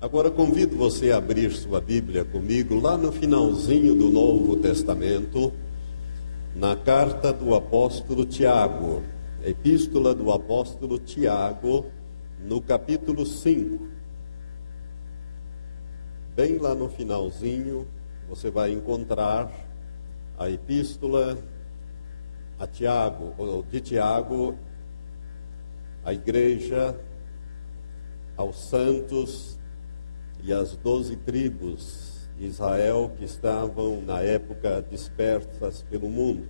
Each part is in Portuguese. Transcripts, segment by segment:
Agora convido você a abrir sua Bíblia comigo lá no finalzinho do Novo Testamento, na carta do apóstolo Tiago, epístola do apóstolo Tiago, no capítulo 5. Bem lá no finalzinho, você vai encontrar a epístola a Tiago, ou de Tiago, a igreja, aos santos e às 12 tribos de Israel que estavam na época dispersas pelo mundo.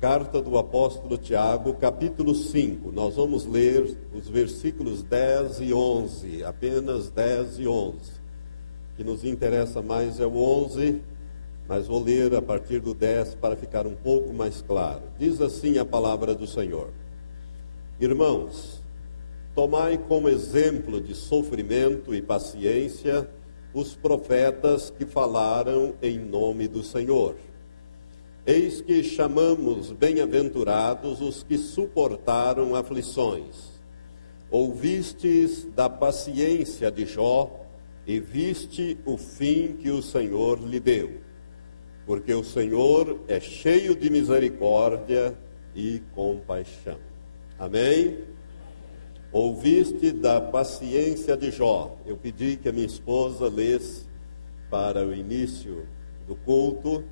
Carta do apóstolo Tiago, capítulo 5. Nós vamos ler os versículos 10 e 11, apenas 10 e 11. O que nos interessa mais é o 11, mas vou ler a partir do 10 para ficar um pouco mais claro. Diz assim a palavra do Senhor: Irmãos, tomai como exemplo de sofrimento e paciência os profetas que falaram em nome do Senhor. Eis que chamamos bem-aventurados os que suportaram aflições. Ouvistes da paciência de Jó e viste o fim que o Senhor lhe deu. Porque o Senhor é cheio de misericórdia e compaixão. Amém? Ouviste da paciência de Jó. Eu pedi que a minha esposa lesse para o início do culto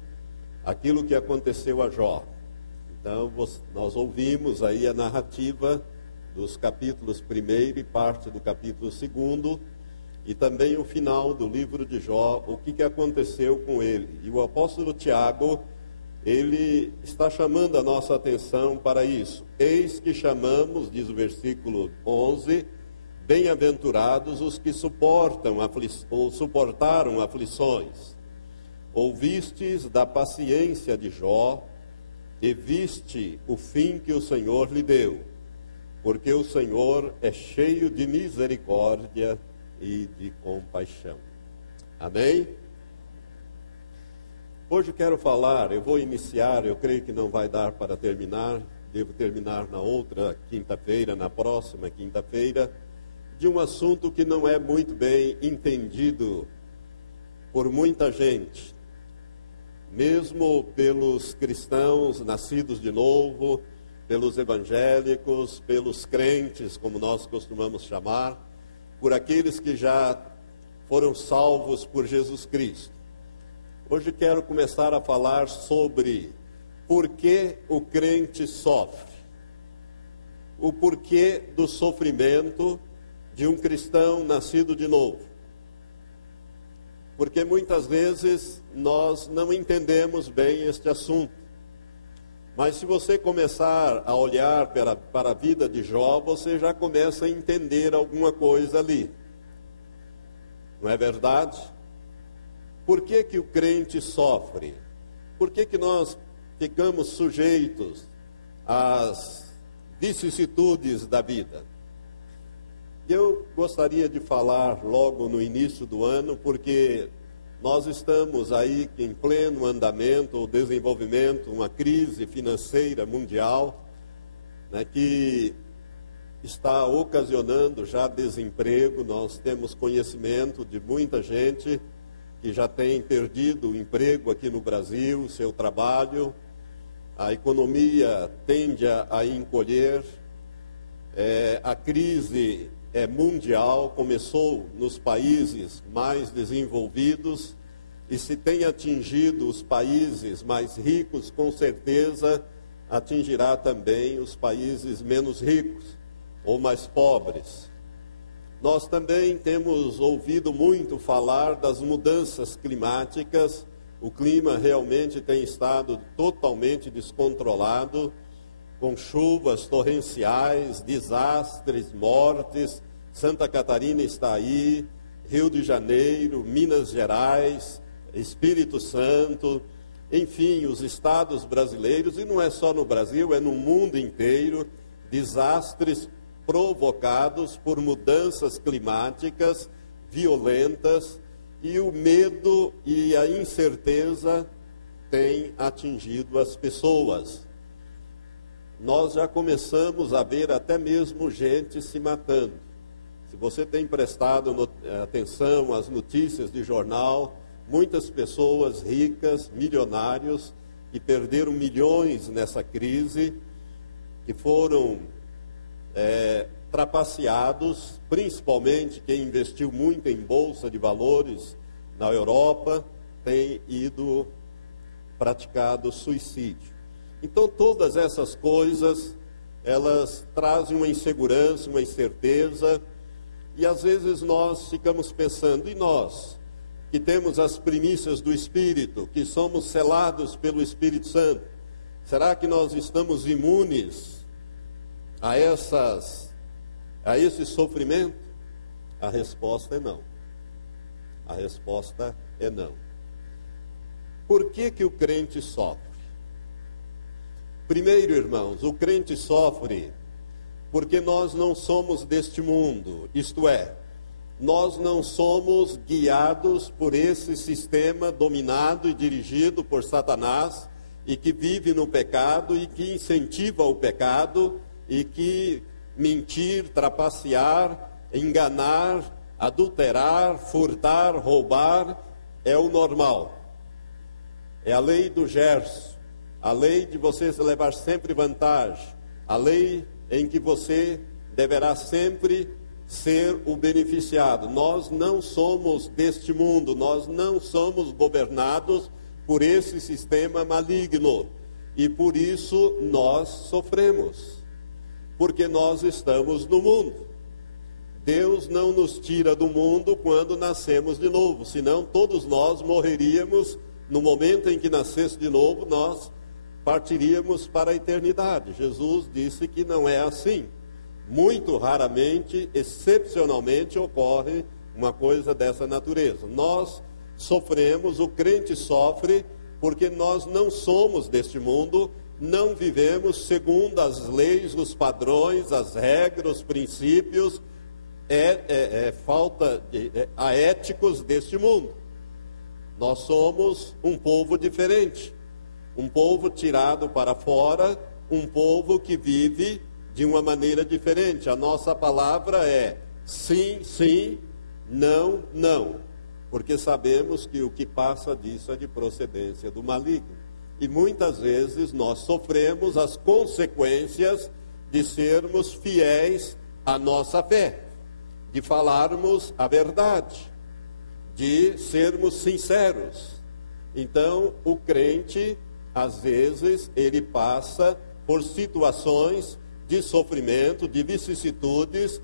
aquilo que aconteceu a Jó. Então, nós ouvimos aí a narrativa dos capítulos 1 e parte do capítulo 2, e também o final do livro de Jó, o que aconteceu com ele. E o apóstolo Tiago, ele está chamando a nossa atenção para isso. Eis que chamamos, diz o versículo 11, bem-aventurados os que suportaram aflições. Ouvistes da paciência de Jó e viste o fim que o Senhor lhe deu. Porque o Senhor é cheio de misericórdia e de compaixão. Amém? Hoje quero falar, eu vou iniciar, eu creio que não vai dar para terminar, devo terminar na outra quinta-feira, na próxima quinta-feira, de um assunto que não é muito bem entendido por muita gente, mesmo pelos cristãos nascidos de novo, pelos evangélicos, pelos crentes, como nós costumamos chamar, por aqueles que já foram salvos por Jesus Cristo. Hoje quero começar a falar sobre por que o crente sofre, o porquê do sofrimento de um cristão nascido de novo. Porque muitas vezes nós não entendemos bem este assunto. Mas se você começar a olhar para a vida de Jó, você já começa a entender alguma coisa ali. Não é verdade? Por que o crente sofre? Por que nós ficamos sujeitos às vicissitudes da vida? Eu gostaria de falar logo no início do ano, porque nós estamos aí em pleno andamento, o desenvolvimento, uma crise financeira mundial, né, que está ocasionando já desemprego. Nós temos conhecimento de muita gente que já tem perdido o emprego aqui no Brasil, o seu trabalho. A economia tende a encolher. A crise é mundial, começou nos países mais desenvolvidos e se tem atingido os países mais ricos, com certeza atingirá também os países menos ricos ou mais pobres. Nós também temos ouvido muito falar das mudanças climáticas. O clima realmente tem estado totalmente descontrolado, com chuvas torrenciais, desastres, mortes. Santa Catarina está aí, Rio de Janeiro, Minas Gerais, Espírito Santo, enfim, os estados brasileiros, e não é só no Brasil, é no mundo inteiro, desastres provocados por mudanças climáticas violentas, e o medo e a incerteza têm atingido as pessoas. Nós já começamos a ver até mesmo gente se matando. Se você tem prestado atenção às notícias de jornal, muitas pessoas ricas, milionários, que perderam milhões nessa crise, que foram trapaceados, principalmente quem investiu muito em bolsa de valores na Europa, tem praticado suicídio. Então todas essas coisas, elas trazem uma insegurança, uma incerteza, e às vezes nós ficamos pensando, e nós, que temos as primícias do Espírito, que somos selados pelo Espírito Santo, será que nós estamos imunes a esse sofrimento? A resposta é não. A resposta é não. Por que que o crente sofre? Primeiro, irmãos, o crente sofre porque nós não somos deste mundo, isto é, nós não somos guiados por esse sistema dominado e dirigido por Satanás e que vive no pecado e que incentiva o pecado e que mentir, trapacear, enganar, adulterar, furtar, roubar é o normal. É a lei do Gerson, a lei de você levar sempre vantagem, a lei em que você deverá sempre ser o beneficiado. Nós não somos deste mundo, nós não somos governados por esse sistema maligno. E por isso nós sofremos, porque nós estamos no mundo. Deus não nos tira do mundo quando nascemos de novo, senão todos nós morreríamos no momento em que nascesse de novo, nós partiríamos para a eternidade. Jesus disse que não é assim. Muito raramente, excepcionalmente, ocorre uma coisa dessa natureza. Nós sofremos, o crente sofre, porque nós não somos deste mundo, não vivemos segundo as leis, os padrões, as regras, os princípios éticos deste mundo. Nós somos um povo diferente, um povo tirado para fora, um povo que vive de uma maneira diferente. A nossa palavra é sim, sim, não, não, porque sabemos que o que passa disso é de procedência do maligno. E muitas vezes nós sofremos as consequências de sermos fiéis à nossa fé, de falarmos a verdade, de sermos sinceros. Então, o crente, às vezes, ele passa por situações de sofrimento, de vicissitudes,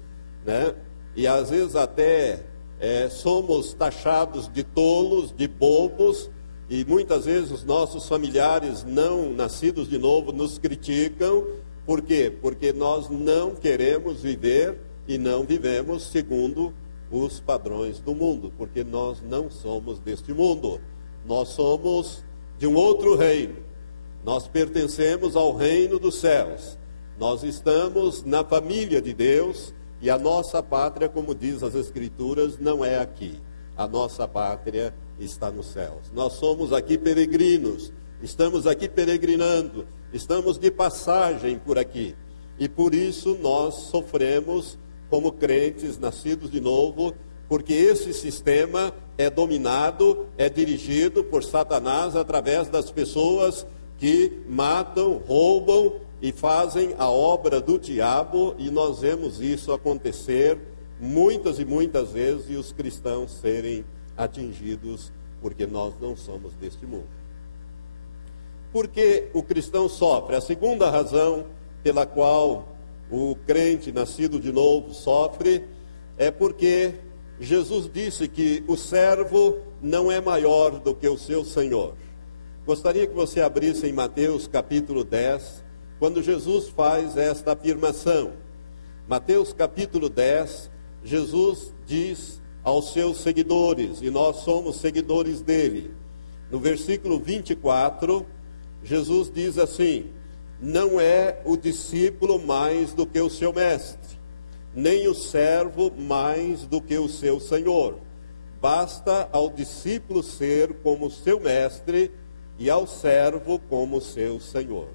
né? E às vezes até somos taxados de tolos, de bobos, e muitas vezes os nossos familiares não nascidos de novo nos criticam. Por quê? Porque nós não queremos viver e não vivemos segundo os padrões do mundo, porque nós não somos deste mundo, nós somos de um outro reino, nós pertencemos ao reino dos céus, nós estamos na família de Deus, e a nossa pátria, como diz as Escrituras, não é aqui, a nossa pátria está nos céus. Nós somos aqui peregrinos, estamos aqui peregrinando, estamos de passagem por aqui, e por isso nós sofremos como crentes nascidos de novo, porque esse sistema é dominado, é dirigido por Satanás através das pessoas que matam, roubam e fazem a obra do diabo, e nós vemos isso acontecer muitas e muitas vezes, e os cristãos serem atingidos, porque nós não somos deste mundo. Por que o cristão sofre? A segunda razão pela qual o crente nascido de novo sofre é porque Jesus disse que o servo não é maior do que o seu senhor. Gostaria que você abrisse em Mateus capítulo 10, quando Jesus faz esta afirmação. Mateus capítulo 10, Jesus diz aos seus seguidores, e nós somos seguidores dele. No versículo 24, Jesus diz assim: não é o discípulo mais do que o seu mestre, nem o servo mais do que o seu senhor. Basta ao discípulo ser como seu mestre e ao servo como seu senhor.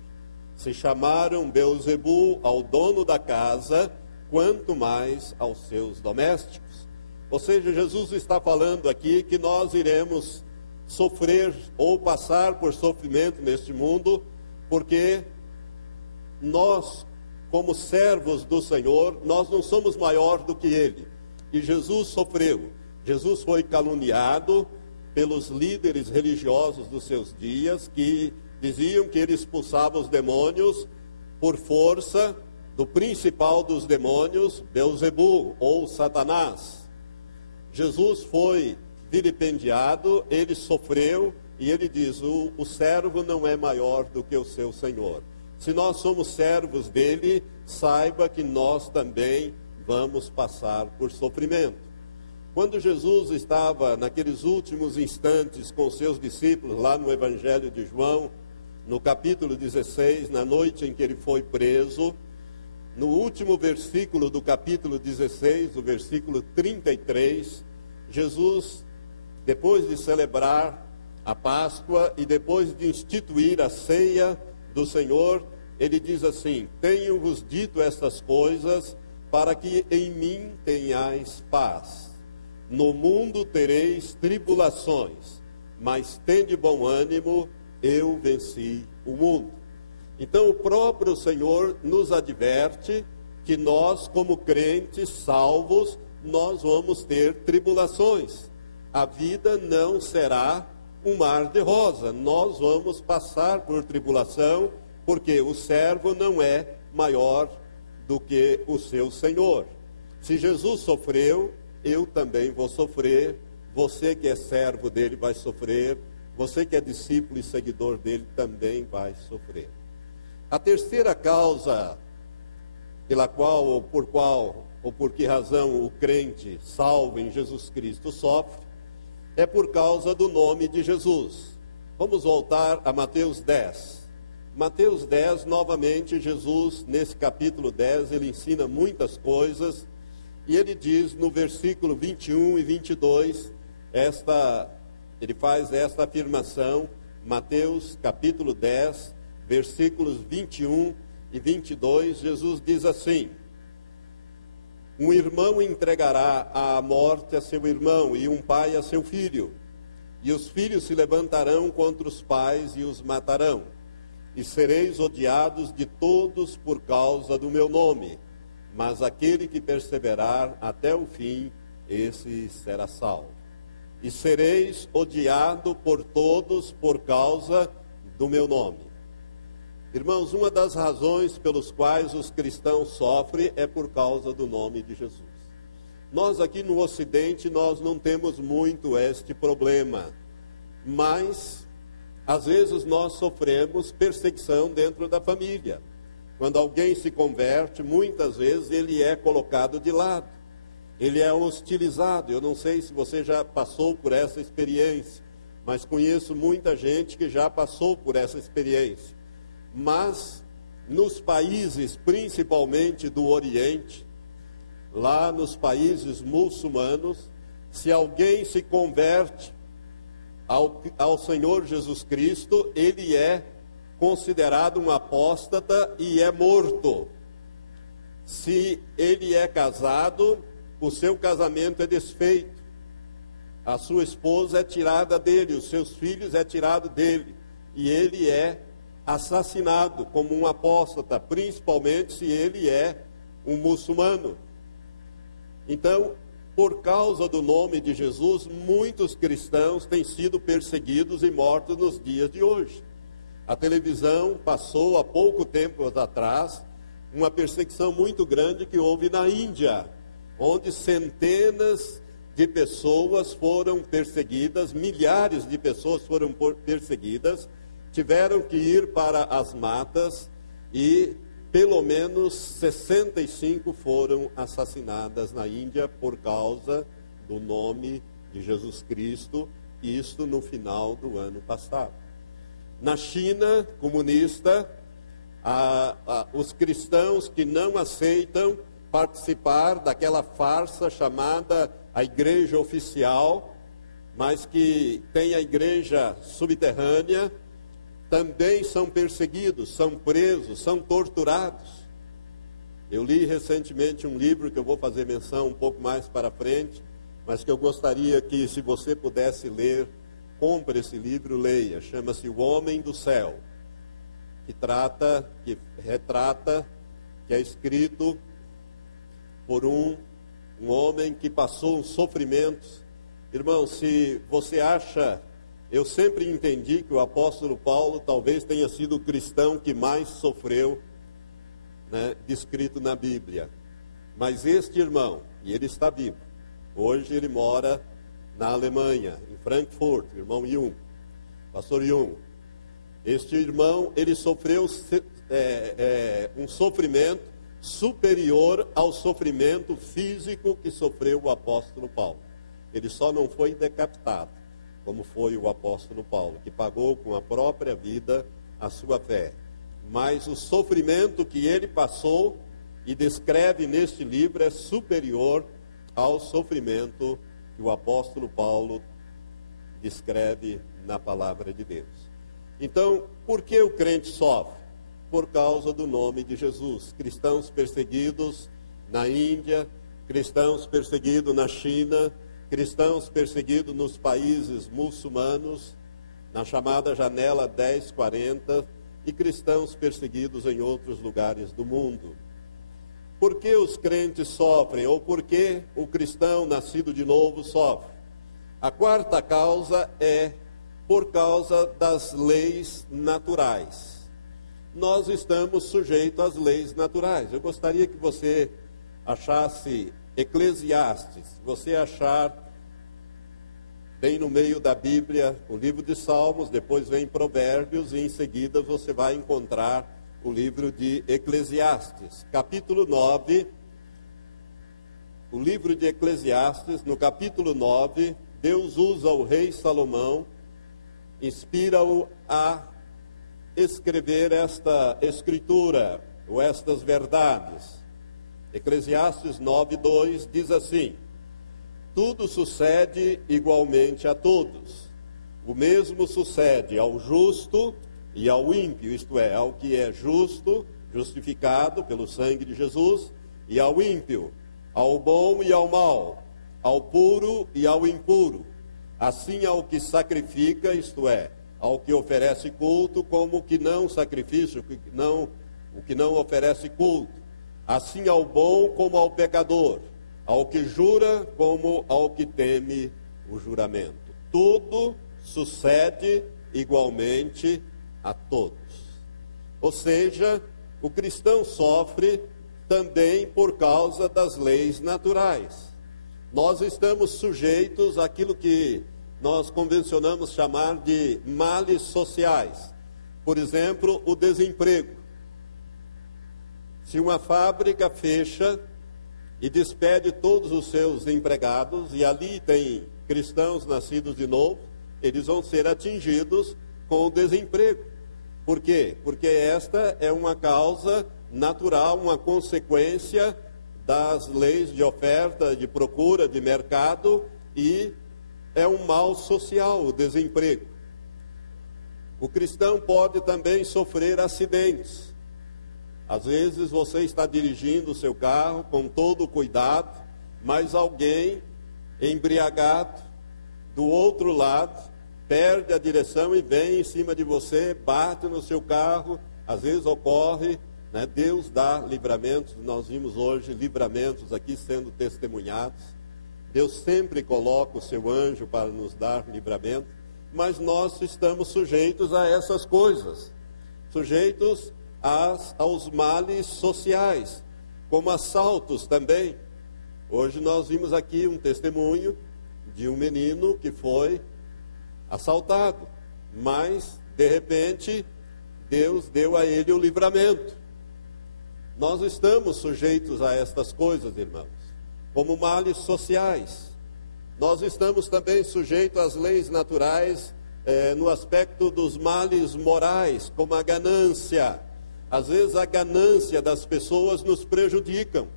Se chamaram Beelzebul ao dono da casa, quanto mais aos seus domésticos. Ou seja, Jesus está falando aqui que nós iremos sofrer ou passar por sofrimento neste mundo, porque nós, como servos do Senhor, nós não somos maior do que Ele. E Jesus sofreu. Jesus foi caluniado pelos líderes religiosos dos seus dias, que diziam que ele expulsava os demônios por força do principal dos demônios, Beelzebu, ou Satanás. Jesus foi vilipendiado, ele sofreu, e ele diz, o servo não é maior do que o seu Senhor. Se nós somos servos dele, saiba que nós também vamos passar por sofrimento. Quando Jesus estava naqueles últimos instantes com seus discípulos, lá no Evangelho de João, no capítulo 16, na noite em que ele foi preso, no último versículo do capítulo 16, o versículo 33, Jesus, depois de celebrar a Páscoa e depois de instituir a ceia do Senhor, ele diz assim: tenho-vos dito estas coisas para que em mim tenhais paz. No mundo tereis tribulações, mas tende bom ânimo, eu venci o mundo. Então o próprio Senhor nos adverte que nós, como crentes salvos, nós vamos ter tribulações. A vida não será um mar de rosa, nós vamos passar por tribulação, porque o servo não é maior do que o seu Senhor. Se Jesus sofreu, eu também vou sofrer, você que é servo dele vai sofrer, você que é discípulo e seguidor dele também vai sofrer. A terceira causa pela qual ou por que razão o crente salvo em Jesus Cristo sofre, é por causa do nome de Jesus. Vamos voltar a Mateus 10. Mateus 10, novamente, Jesus, nesse capítulo 10, ele ensina muitas coisas, e ele diz no versículo 21 e 22, ele faz esta afirmação, Mateus capítulo 10, versículos 21 e 22, Jesus diz assim: um irmão entregará à morte a seu irmão, e um pai a seu filho, e os filhos se levantarão contra os pais e os matarão, e sereis odiados de todos por causa do meu nome. Mas aquele que perseverar até o fim, esse será salvo. E sereis odiado por todos por causa do meu nome. Irmãos, uma das razões pelos quais os cristãos sofrem é por causa do nome de Jesus. Nós aqui no Ocidente, nós não temos muito este problema, mas às vezes nós sofremos perseguição dentro da família. Quando alguém se converte, muitas vezes ele é colocado de lado, ele é hostilizado. Eu não sei se você já passou por essa experiência, mas conheço muita gente que já passou por essa experiência. Mas nos países, principalmente do Oriente, lá nos países muçulmanos, se alguém se converte ao Senhor Jesus Cristo, ele é considerado um apóstata e é morto. Se ele é casado, o seu casamento é desfeito, a sua esposa é tirada dele, os seus filhos é tirado dele, e ele é assassinado como um apóstata, principalmente se ele é um muçulmano. Então, por causa do nome de Jesus, muitos cristãos têm sido perseguidos e mortos nos dias de hoje. A televisão passou há pouco tempo atrás uma perseguição muito grande que houve na Índia, onde centenas de pessoas foram perseguidas, milhares de pessoas foram perseguidas, tiveram que ir para as matas e pelo menos 65 foram assassinadas na Índia por causa do nome de Jesus Cristo, isto no final do ano passado. Na China comunista, os cristãos que não aceitam participar daquela farsa chamada a igreja oficial, mas que tem a igreja subterrânea, também são perseguidos, são presos, são torturados. Eu li recentemente um livro que eu vou fazer menção um pouco mais para frente, mas que eu gostaria que, se você pudesse ler, compre esse livro, leia. Chama-se O Homem do Céu, que retrata, que é escrito por um homem que passou uns sofrimentos. Irmão, se você acha, eu sempre entendi que o apóstolo Paulo talvez tenha sido o cristão que mais sofreu, descrito na Bíblia. Mas este irmão, e ele está vivo, hoje ele mora na Alemanha, em Frankfurt, irmão Jung, pastor Jung. Este irmão, ele sofreu um sofrimento superior ao sofrimento físico que sofreu o apóstolo Paulo. Ele só não foi decapitado, como foi o apóstolo Paulo, que pagou com a própria vida a sua fé. Mas o sofrimento que ele passou e descreve neste livro é superior ao sofrimento que o apóstolo Paulo descreve na palavra de Deus. Então, por que o crente sofre? Por causa do nome de Jesus. Cristãos perseguidos na Índia, cristãos perseguidos na China, cristãos perseguidos nos países muçulmanos, na chamada janela 1040, e cristãos perseguidos em outros lugares do mundo. Por que os crentes sofrem? Ou por que o cristão nascido de novo sofre? A quarta causa é por causa das leis naturais. Nós estamos sujeitos às leis naturais. Eu gostaria que você achasse Eclesiastes. Se você achar bem no meio da Bíblia o livro de Salmos, depois vem Provérbios e em seguida você vai encontrar o livro de Eclesiastes. Capítulo 9, o livro de Eclesiastes, no capítulo 9, Deus usa o rei Salomão, inspira-o a escrever esta escritura, ou estas verdades. Eclesiastes 9:2 diz assim: tudo sucede igualmente a todos. O mesmo sucede ao justo e ao ímpio, isto é, ao que é justo, justificado pelo sangue de Jesus, e ao ímpio, ao bom e ao mau, ao puro e ao impuro. Assim ao que sacrifica, isto é, ao que oferece culto, como o que não sacrifica, o que não oferece culto. Assim ao bom como ao pecador, ao que jura como ao que teme o juramento. Tudo sucede igualmente a todos. Ou seja, o cristão sofre também por causa das leis naturais. Nós estamos sujeitos àquilo que nós convencionamos chamar de males sociais. Por exemplo, o desemprego. Se uma fábrica fecha e despede todos os seus empregados, e ali tem cristãos nascidos de novo, eles vão ser atingidos com o desemprego. Por quê? Porque esta é uma causa natural, uma consequência das leis de oferta, de procura, de mercado, e é um mal social, o desemprego. O cristão pode também sofrer acidentes. Às vezes você está dirigindo o seu carro com todo o cuidado, mas alguém embriagado do outro lado perde a direção e vem em cima de você, bate no seu carro. Às vezes ocorre, Deus dá livramentos. Nós vimos hoje livramentos aqui sendo testemunhados. Deus sempre coloca o seu anjo para nos dar livramento, mas nós estamos sujeitos a essas coisas, sujeitos aos males sociais, como assaltos também. Hoje nós vimos aqui um testemunho de um menino que foi assaltado, mas de repente Deus deu a ele o livramento. Nós estamos sujeitos a estas coisas, irmãos, como males sociais. Nós estamos também sujeitos às leis naturais no aspecto dos males morais, como a ganância. Às vezes a ganância das pessoas nos prejudicam.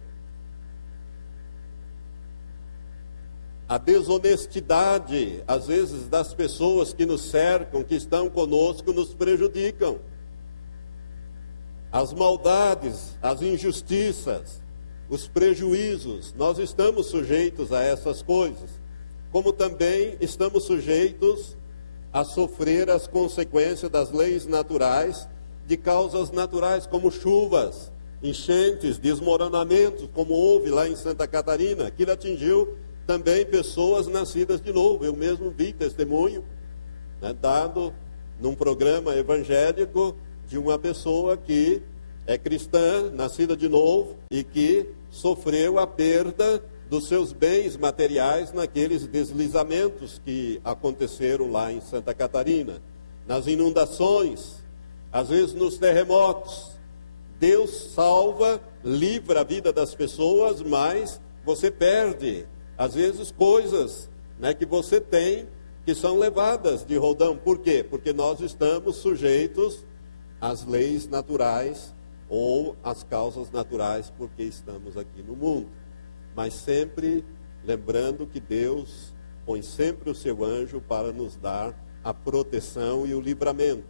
A desonestidade, às vezes, das pessoas que nos cercam, que estão conosco, nos prejudicam. as maldades, as injustiças, os prejuízos. Nós estamos sujeitos a essas coisas, como também estamos sujeitos a sofrer as consequências das leis naturais, de causas naturais como chuvas, enchentes, desmoronamentos, como houve lá em Santa Catarina. Aquilo atingiu também pessoas nascidas de novo. Eu mesmo vi testemunho, dado num programa evangélico, de uma pessoa que é cristã, nascida de novo, e que sofreu a perda dos seus bens materiais naqueles deslizamentos que aconteceram lá em Santa Catarina, nas inundações, às vezes nos terremotos. Deus salva, livra a vida das pessoas, mas você perde, às vezes, coisas que você tem, que são levadas de roldão. Por quê? Porque nós estamos sujeitos às leis naturais ou às causas naturais, porque estamos aqui no mundo. Mas sempre lembrando que Deus põe sempre o seu anjo para nos dar a proteção e o livramento.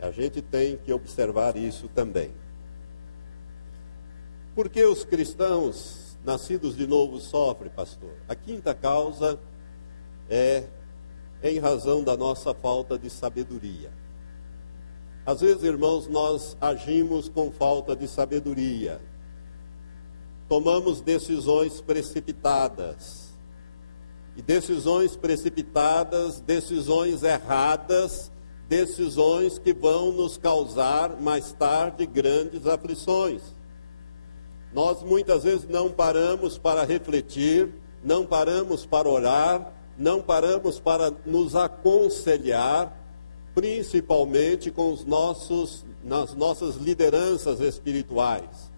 A gente tem que observar isso também. Por que os cristãos nascidos de novo sofrem, pastor? A quinta causa é em razão da nossa falta de sabedoria. Às vezes, irmãos, nós agimos com falta de sabedoria. Tomamos decisões precipitadas. E decisões precipitadas, decisões erradas, decisões que vão nos causar mais tarde grandes aflições. Nós muitas vezes não paramos para refletir, não paramos para orar, não paramos para nos aconselhar, principalmente com nas nossas lideranças espirituais.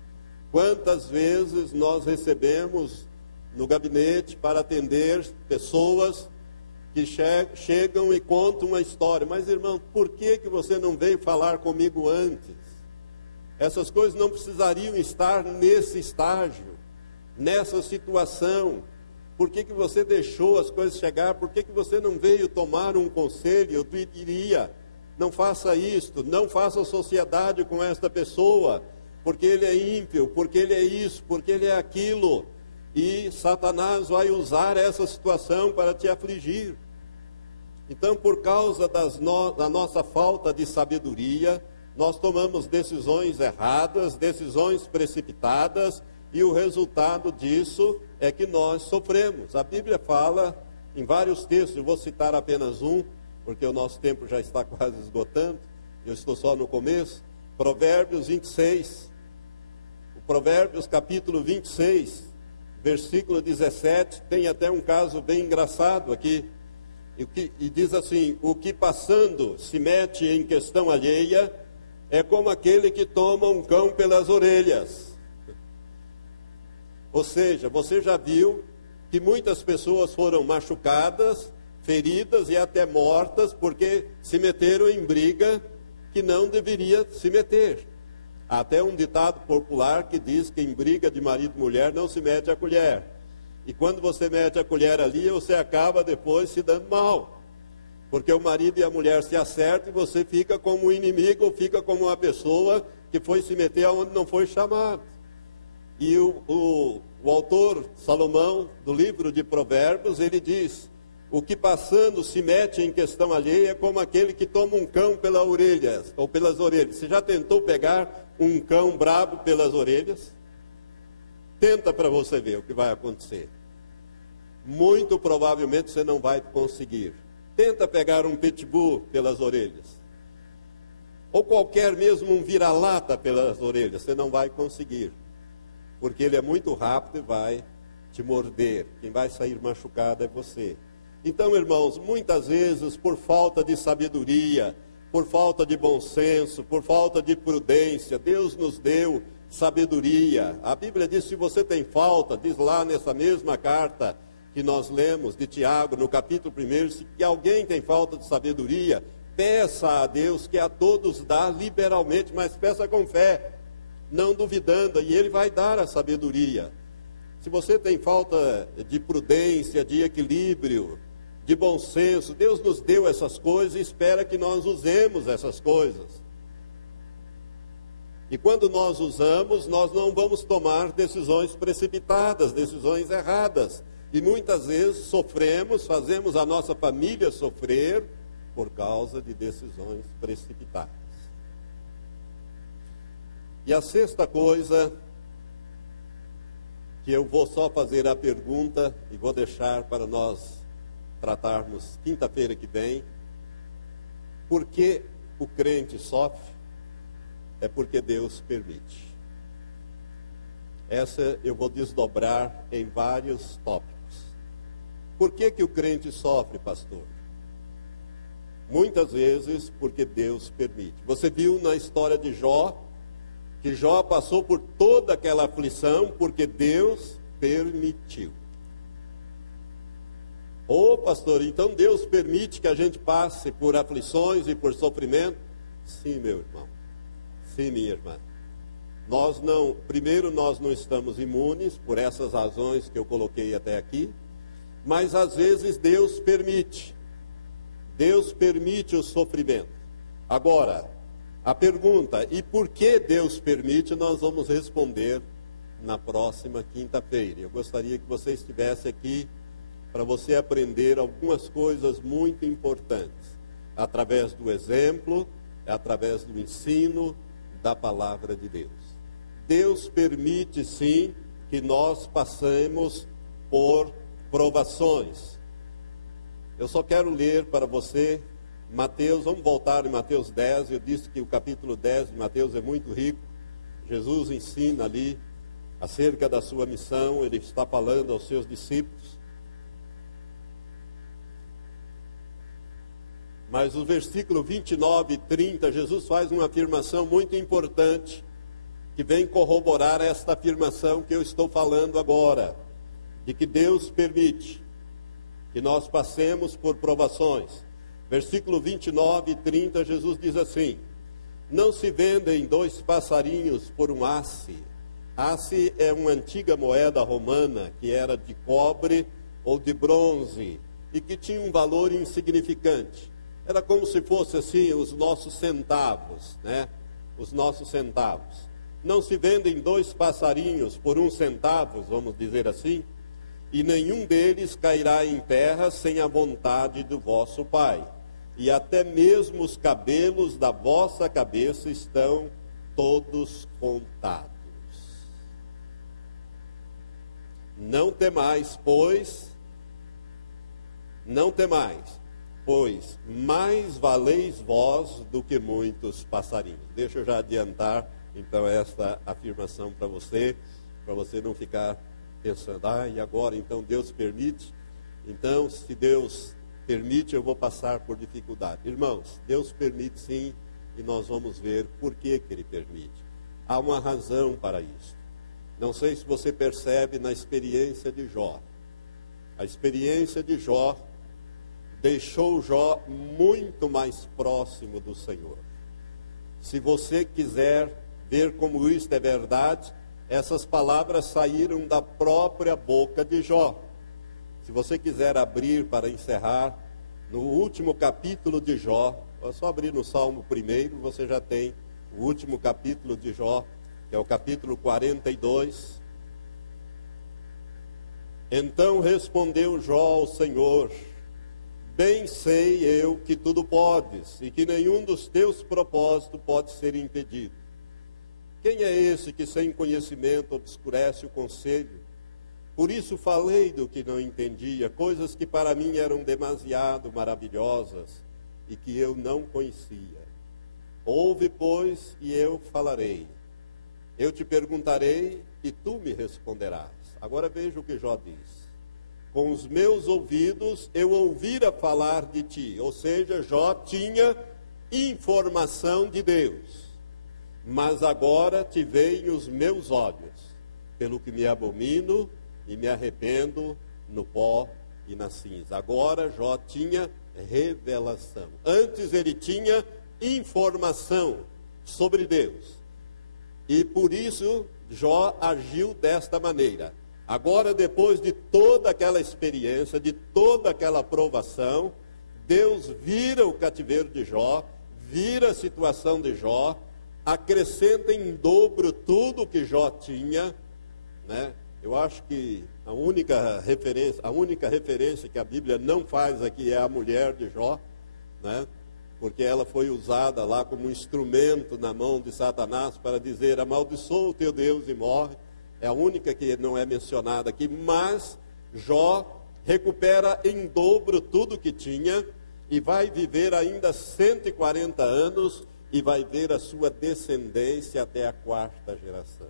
Quantas vezes nós recebemos no gabinete para atender pessoas que chegam e contam uma história. Mas, irmão, por que você não veio falar comigo antes? Essas coisas não precisariam estar nesse estágio, nessa situação. Por que você deixou as coisas chegar? Por que você não veio tomar um conselho? Eu diria, não faça isto, não faça sociedade com esta pessoa, porque ele é ímpio, porque ele é isso, porque ele é aquilo. E Satanás vai usar essa situação para te afligir. Então, por causa da nossa falta de sabedoria, nós tomamos decisões erradas, decisões precipitadas, e o resultado disso é que nós sofremos. A Bíblia fala em vários textos, eu vou citar apenas um, porque o nosso tempo já está quase esgotando, eu estou só no começo. Provérbios 26, o Provérbios capítulo 26, versículo 17, tem até um caso bem engraçado aqui, e diz assim: o que passando se mete em questão alheia, é como aquele que toma um cão pelas orelhas. Ou seja, você já viu que muitas pessoas foram machucadas, feridas e até mortas, porque se meteram em briga que não deveria se meter. Há até um ditado popular que diz que em briga de marido e mulher não se mete a colher. E quando você mete a colher ali, você acaba depois se dando mal. Porque o marido e a mulher se acertam e você fica como um inimigo, ou fica como uma pessoa que foi se meter aonde não foi chamado. E o autor, Salomão, do livro de Provérbios, ele diz: o que passando se mete em questão alheia é como aquele que toma um cão pelas orelhas, ou pelas orelhas. Você já tentou pegar um cão brabo pelas orelhas? Tenta para você ver o que vai acontecer. Muito provavelmente você não vai conseguir. Tenta pegar um pitbull pelas orelhas. Ou qualquer mesmo um vira-lata pelas orelhas, você não vai conseguir. Porque ele é muito rápido e vai te morder. Quem vai sair machucado é você. Então, irmãos, muitas vezes por falta de sabedoria, por falta de bom senso, por falta de prudência, Deus nos deu sabedoria. A Bíblia diz: se você tem falta, diz lá nessa mesma carta que nós lemos de Tiago, no capítulo 1, se alguém tem falta de sabedoria, peça a Deus, que a todos dá liberalmente, mas peça com fé, não duvidando, e Ele vai dar a sabedoria. Se você tem falta de prudência, de equilíbrio, de bom senso, Deus nos deu essas coisas e espera que nós usemos essas coisas. E quando nós usamos, nós não vamos tomar decisões precipitadas, decisões erradas. E muitas vezes sofremos, fazemos a nossa família sofrer por causa de decisões precipitadas. E a sexta coisa, que eu vou só fazer a pergunta e vou deixar para nós tratarmos quinta-feira que vem. Por que o crente sofre? É porque Deus permite. Essa eu vou desdobrar em vários tópicos. Por que o crente sofre, pastor? Muitas vezes porque Deus permite. Você viu na história de Jó, que Jó passou por toda aquela aflição porque Deus permitiu. Ô pastor, então Deus permite que a gente passe por aflições e por sofrimento? Sim, meu irmão. Sim, minha irmã. Nós não estamos imunes por essas razões que eu coloquei até aqui, mas às vezes Deus permite. Deus permite o sofrimento. Agora, a pergunta, e por que Deus permite, nós vamos responder na próxima quinta-feira. Eu gostaria que você estivesse aqui para você aprender algumas coisas muito importantes, através do exemplo, através do ensino da palavra de Deus. Deus permite, sim, que nós passemos por provações. Eu só quero ler para você Mateus, vamos voltar em Mateus 10, eu disse que o capítulo 10 de Mateus é muito rico. Jesus ensina ali acerca da sua missão, ele está falando aos seus discípulos. Mas o versículo 29 e 30, Jesus faz uma afirmação muito importante, que vem corroborar esta afirmação que eu estou falando agora, de que Deus permite que nós passemos por provações. Versículo 29 e 30, Jesus diz assim: não se vendem 2 passarinhos por um asse. Asse é uma antiga moeda romana que era de cobre ou de bronze e que tinha um valor insignificante. Era como se fosse assim os nossos centavos, né? Os nossos centavos. Não se vendem 2 passarinhos por 1 centavo, vamos dizer assim, e nenhum deles cairá em terra sem a vontade do vosso Pai. E até mesmo os cabelos da vossa cabeça estão todos contados. Não temais, pois, mais valeis vós do que muitos passarinhos. Deixa eu já adiantar, então, esta afirmação para você não ficar pensando, e agora, então, Deus permite? Então, se Deus permite, eu vou passar por dificuldade. Irmãos, Deus permite sim, e nós vamos ver por que Ele permite. Há uma razão para isso. Não sei se você percebe na experiência de Jó. A experiência de Jó deixou Jó muito mais próximo do Senhor. Se você quiser ver como isso é verdade, essas palavras saíram da própria boca de Jó. Se você quiser abrir para encerrar, no último capítulo de Jó, é só abrir no Salmo 1, você já tem o último capítulo de Jó, que é o capítulo 42. Então respondeu Jó ao Senhor: bem sei eu que tudo podes, e que nenhum dos teus propósitos pode ser impedido. Quem é esse que sem conhecimento obscurece o conselho? Por isso falei do que não entendia, coisas que para mim eram demasiado maravilhosas e que eu não conhecia. Ouve, pois, e eu falarei. Eu te perguntarei e tu me responderás. Agora veja o que Jó diz. Com os meus ouvidos eu ouvira falar de ti. Ou seja, Jó tinha informação de Deus. Mas agora te veem os meus olhos, pelo que me abomino e me arrependo no pó e na cinza. Agora Jó tinha revelação. Antes ele tinha informação sobre Deus. E por isso Jó agiu desta maneira. Agora, depois de toda aquela experiência, de toda aquela provação, Deus vira o cativeiro de Jó, vira a situação de Jó, acrescenta em dobro tudo que Jó tinha, né? Eu acho que a única referência que a Bíblia não faz aqui é a mulher de Jó, né? Porque ela foi usada lá como um instrumento na mão de Satanás para dizer: amaldiçoa o teu Deus e morre. É a única que não é mencionada aqui, mas Jó recupera em dobro tudo que tinha e vai viver ainda 140 anos e vai ver a sua descendência até a 4ª geração.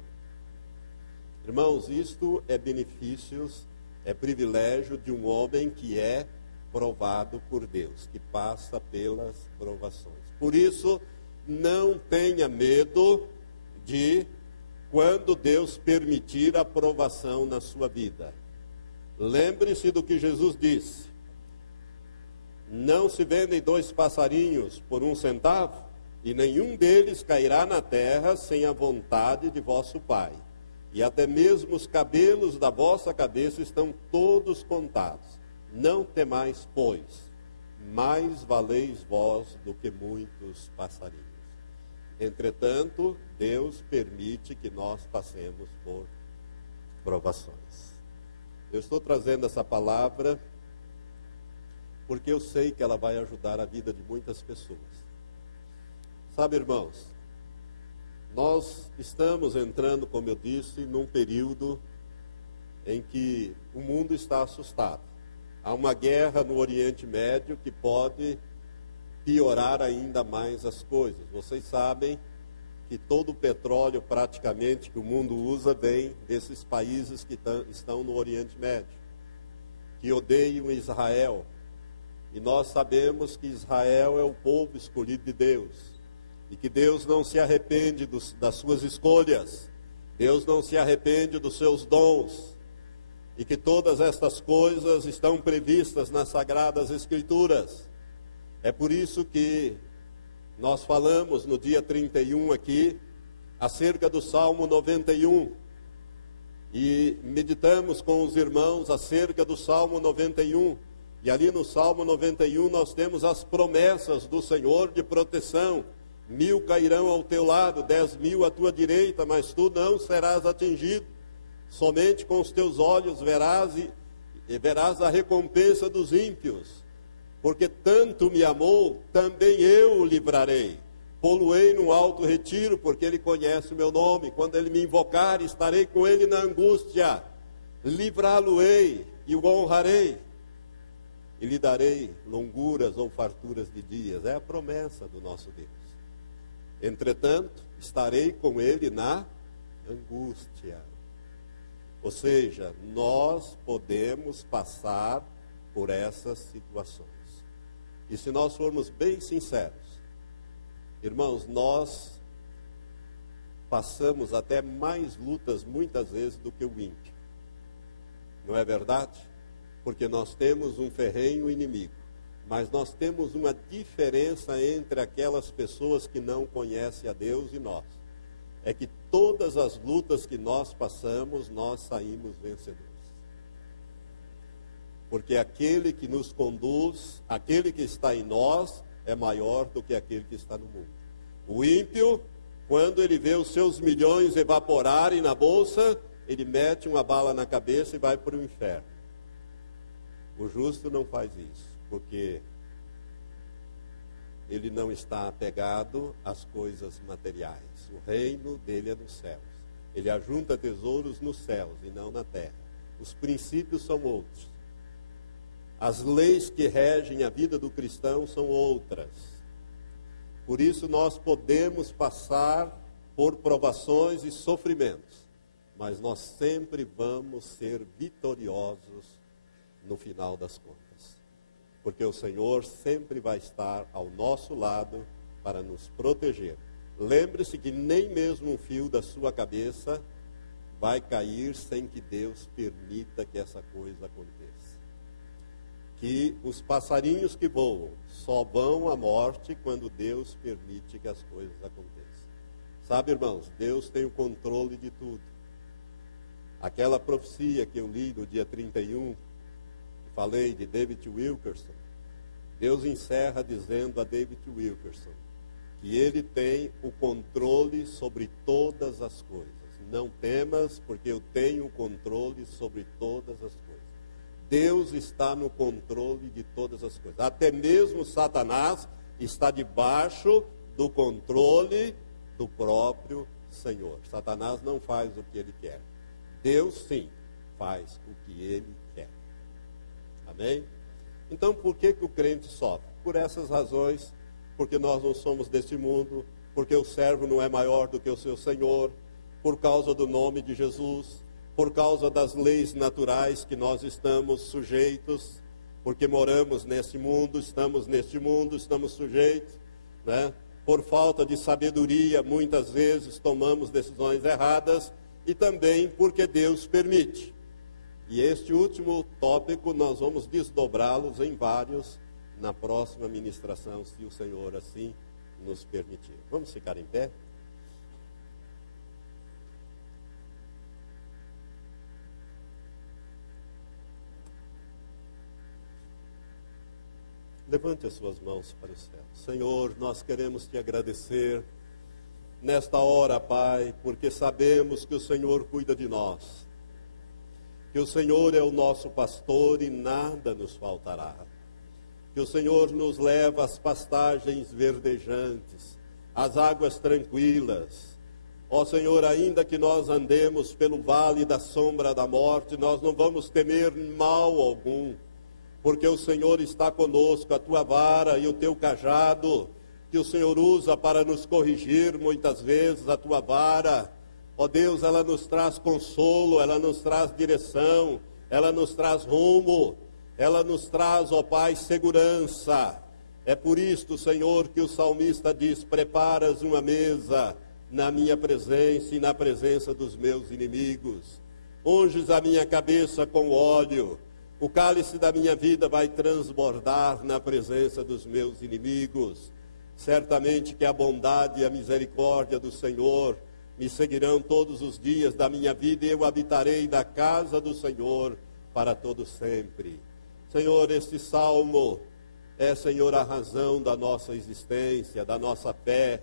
Irmãos, isto é benefícios, é privilégio de um homem que é provado por Deus, que passa pelas provações. Por isso, não tenha medo de quando Deus permitir a provação na sua vida. Lembre-se do que Jesus disse: não se vendem 2 passarinhos por 1 centavo, e nenhum deles cairá na terra sem a vontade de vosso Pai. E até mesmo os cabelos da vossa cabeça estão todos contados. Não temais, pois, mais valeis vós do que muitos passarinhos. Entretanto, Deus permite que nós passemos por provações. Eu estou trazendo essa palavra porque eu sei que ela vai ajudar a vida de muitas pessoas. Sabe, irmãos, nós estamos entrando, como eu disse, num período em que o mundo está assustado. Há uma guerra no Oriente Médio que pode piorar ainda mais as coisas. Vocês sabem que todo o petróleo praticamente que o mundo usa vem desses países que estão no Oriente Médio, que odeiam Israel. E nós sabemos que Israel é o povo escolhido de Deus. E que Deus não se arrepende das suas escolhas. Deus não se arrepende dos seus dons. E que todas estas coisas estão previstas nas Sagradas Escrituras. É por isso que nós falamos no dia 31 aqui, acerca do Salmo 91. E meditamos com os irmãos acerca do Salmo 91. E ali no Salmo 91 nós temos as promessas do Senhor de proteção. 1000 cairão ao teu lado, 10.000 à tua direita, mas tu não serás atingido. Somente com os teus olhos verás a recompensa dos ímpios. Porque tanto me amou, também eu o livrarei. Pô-lo-ei no alto retiro, porque ele conhece o meu nome. Quando ele me invocar, estarei com ele na angústia. Livrá-lo-ei e o honrarei. E lhe darei longuras ou farturas de dias. É a promessa do nosso Deus. Entretanto, estarei com ele na angústia. Ou seja, nós podemos passar por essas situações. E se nós formos bem sinceros, irmãos, nós passamos até mais lutas muitas vezes do que o ímpio. Não é verdade? Porque nós temos um ferrenho inimigo. Mas nós temos uma diferença entre aquelas pessoas que não conhecem a Deus e nós. É que todas as lutas que nós passamos, nós saímos vencedores. Porque aquele que nos conduz, aquele que está em nós, é maior do que aquele que está no mundo. O ímpio, quando ele vê os seus milhões evaporarem na bolsa, ele mete uma bala na cabeça e vai para o inferno. O justo não faz isso, porque ele não está apegado às coisas materiais. O reino dele é dos céus. Ele ajunta tesouros nos céus e não na terra. Os princípios são outros. As leis que regem a vida do cristão são outras. Por isso nós podemos passar por provações e sofrimentos, mas nós sempre vamos ser vitoriosos no final das contas. Porque o Senhor sempre vai estar ao nosso lado para nos proteger. Lembre-se que nem mesmo um fio da sua cabeça vai cair sem que Deus permita que essa coisa aconteça. Que os passarinhos que voam só vão à morte quando Deus permite que as coisas aconteçam. Sabe, irmãos, Deus tem o controle de tudo. Aquela profecia que eu li no dia 31, falei de David Wilkerson, Deus encerra dizendo a David Wilkerson: que Ele tem o controle sobre todas as coisas. Não temas, porque eu tenho o controle sobre todas as coisas. Deus está no controle de todas as coisas. Até mesmo Satanás está debaixo do controle do próprio Senhor. Satanás não faz o que ele quer. Deus, sim, faz o que ele quer. Amém? Então, por que o crente sofre? Por essas razões, porque nós não somos deste mundo, porque o servo não é maior do que o seu Senhor, por causa do nome de Jesus, por causa das leis naturais que nós estamos sujeitos, porque moramos neste mundo, estamos sujeitos, né? Por falta de sabedoria, muitas vezes tomamos decisões erradas, e também porque Deus permite. E este último tópico nós vamos desdobrá-los em vários na próxima ministração, se o Senhor assim nos permitir. Vamos ficar em pé? Levante as suas mãos para o céu. Senhor, nós queremos te agradecer nesta hora, Pai, porque sabemos que o Senhor cuida de nós, que o Senhor é o nosso pastor e nada nos faltará, que o Senhor nos leva às pastagens verdejantes, às águas tranquilas. Ó Senhor, ainda que nós andemos pelo vale da sombra da morte, nós não vamos temer mal algum, porque o Senhor está conosco, a tua vara e o teu cajado, que o Senhor usa para nos corrigir muitas vezes, a tua vara, ó Deus, ela nos traz consolo, ela nos traz direção, ela nos traz rumo, ela nos traz, ó Pai, segurança. É por isto, Senhor, que o salmista diz: preparas uma mesa na minha presença e na presença dos meus inimigos. Unges a minha cabeça com óleo, o cálice da minha vida vai transbordar na presença dos meus inimigos. Certamente que a bondade e a misericórdia do Senhor me seguirão todos os dias da minha vida, e eu habitarei na casa do Senhor para todo sempre. Senhor, este salmo é, Senhor, a razão da nossa existência, da nossa fé.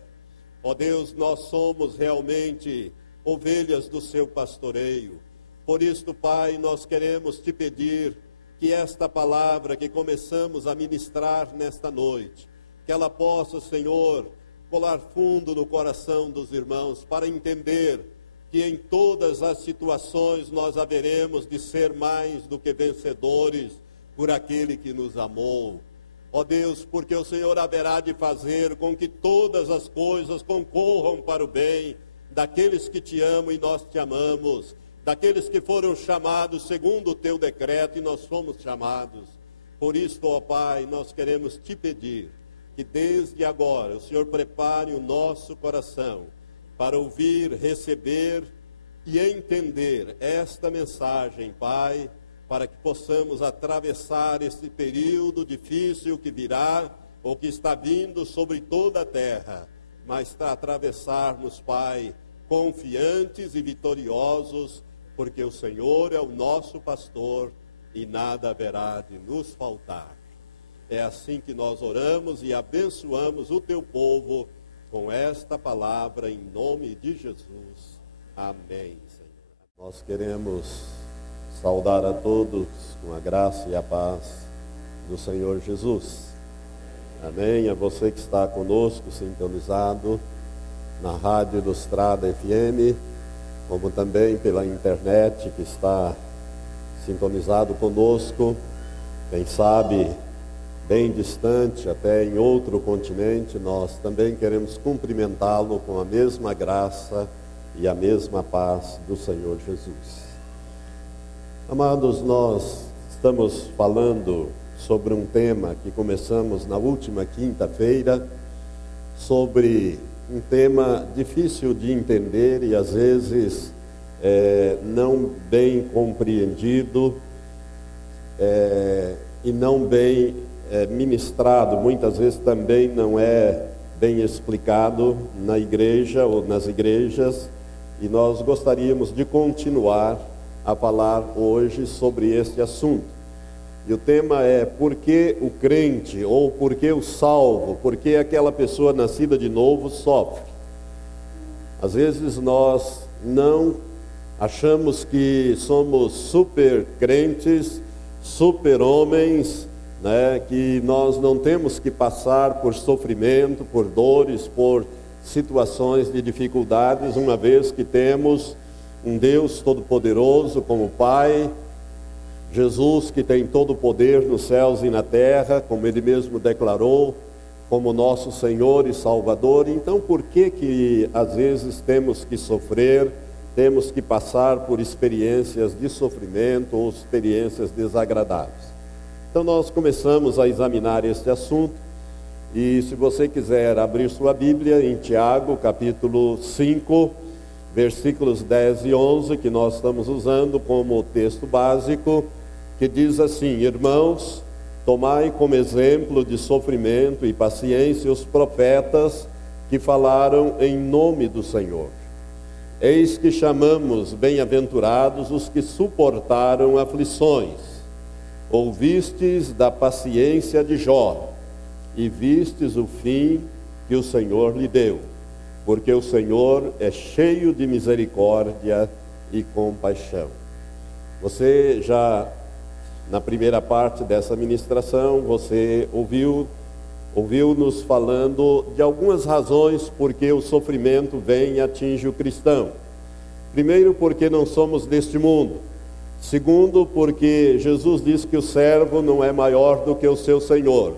Ó Deus, nós somos realmente ovelhas do seu pastoreio. Por isto, Pai, nós queremos te pedir que esta palavra que começamos a ministrar nesta noite, que ela possa, Senhor, colar fundo no coração dos irmãos, para entender que em todas as situações nós haveremos de ser mais do que vencedores por aquele que nos amou. Ó Deus, porque o Senhor haverá de fazer com que todas as coisas concorram para o bem daqueles que te amam e nós te amamos, daqueles que foram chamados segundo o teu decreto, e nós fomos chamados. Por isso, ó Pai, nós queremos te pedir que desde agora o Senhor prepare o nosso coração para ouvir, receber e entender esta mensagem, Pai, para que possamos atravessar esse período difícil que virá, ou que está vindo sobre toda a terra, mas para atravessarmos, Pai, confiantes e vitoriosos, porque o Senhor é o nosso pastor e nada haverá de nos faltar. É assim que nós oramos e abençoamos o teu povo com esta palavra em nome de Jesus. Amém, Senhor. Nós queremos saudar a todos com a graça e a paz do Senhor Jesus. Amém. A você que está conosco, sintonizado na Rádio Ilustrada FM, como também pela internet, que está sintonizado conosco, quem sabe bem distante, até em outro continente, nós também queremos cumprimentá-lo com a mesma graça e a mesma paz do Senhor Jesus. Amados, nós estamos falando sobre um tema que começamos na última quinta-feira, sobre um tema difícil de entender e às vezes não bem compreendido e não bem ministrado, muitas vezes também não é bem explicado na igreja ou nas igrejas, e nós gostaríamos de continuar a falar hoje sobre este assunto. E o tema é por que o crente, ou por que o salvo, por que aquela pessoa nascida de novo sofre. Às vezes nós não achamos que somos super crentes, super homens, né? Que nós não temos que passar por sofrimento, por dores, por situações de dificuldades, uma vez que temos um Deus Todo-Poderoso como Pai, Jesus que tem todo o poder nos céus e na terra, como Ele mesmo declarou, como nosso Senhor e Salvador. Então por que às vezes temos que sofrer, temos que passar por experiências de sofrimento ou experiências desagradáveis? Então nós começamos a examinar este assunto, e se você quiser abrir sua Bíblia em Tiago, capítulo 5, versículos 10 e 11, que nós estamos usando como texto básico, que diz assim: irmãos, tomai como exemplo de sofrimento e paciência os profetas que falaram em nome do Senhor. Eis que chamamos bem-aventurados os que suportaram aflições. Ouvistes da paciência de Jó, e vistes o fim que o Senhor lhe deu, porque o Senhor é cheio de misericórdia e compaixão. Você já, na primeira parte dessa ministração, você ouviu-nos falando de algumas razões por que o sofrimento vem e atinge o cristão. Primeiro, porque não somos deste mundo. Segundo, porque Jesus diz que o servo não é maior do que o seu Senhor.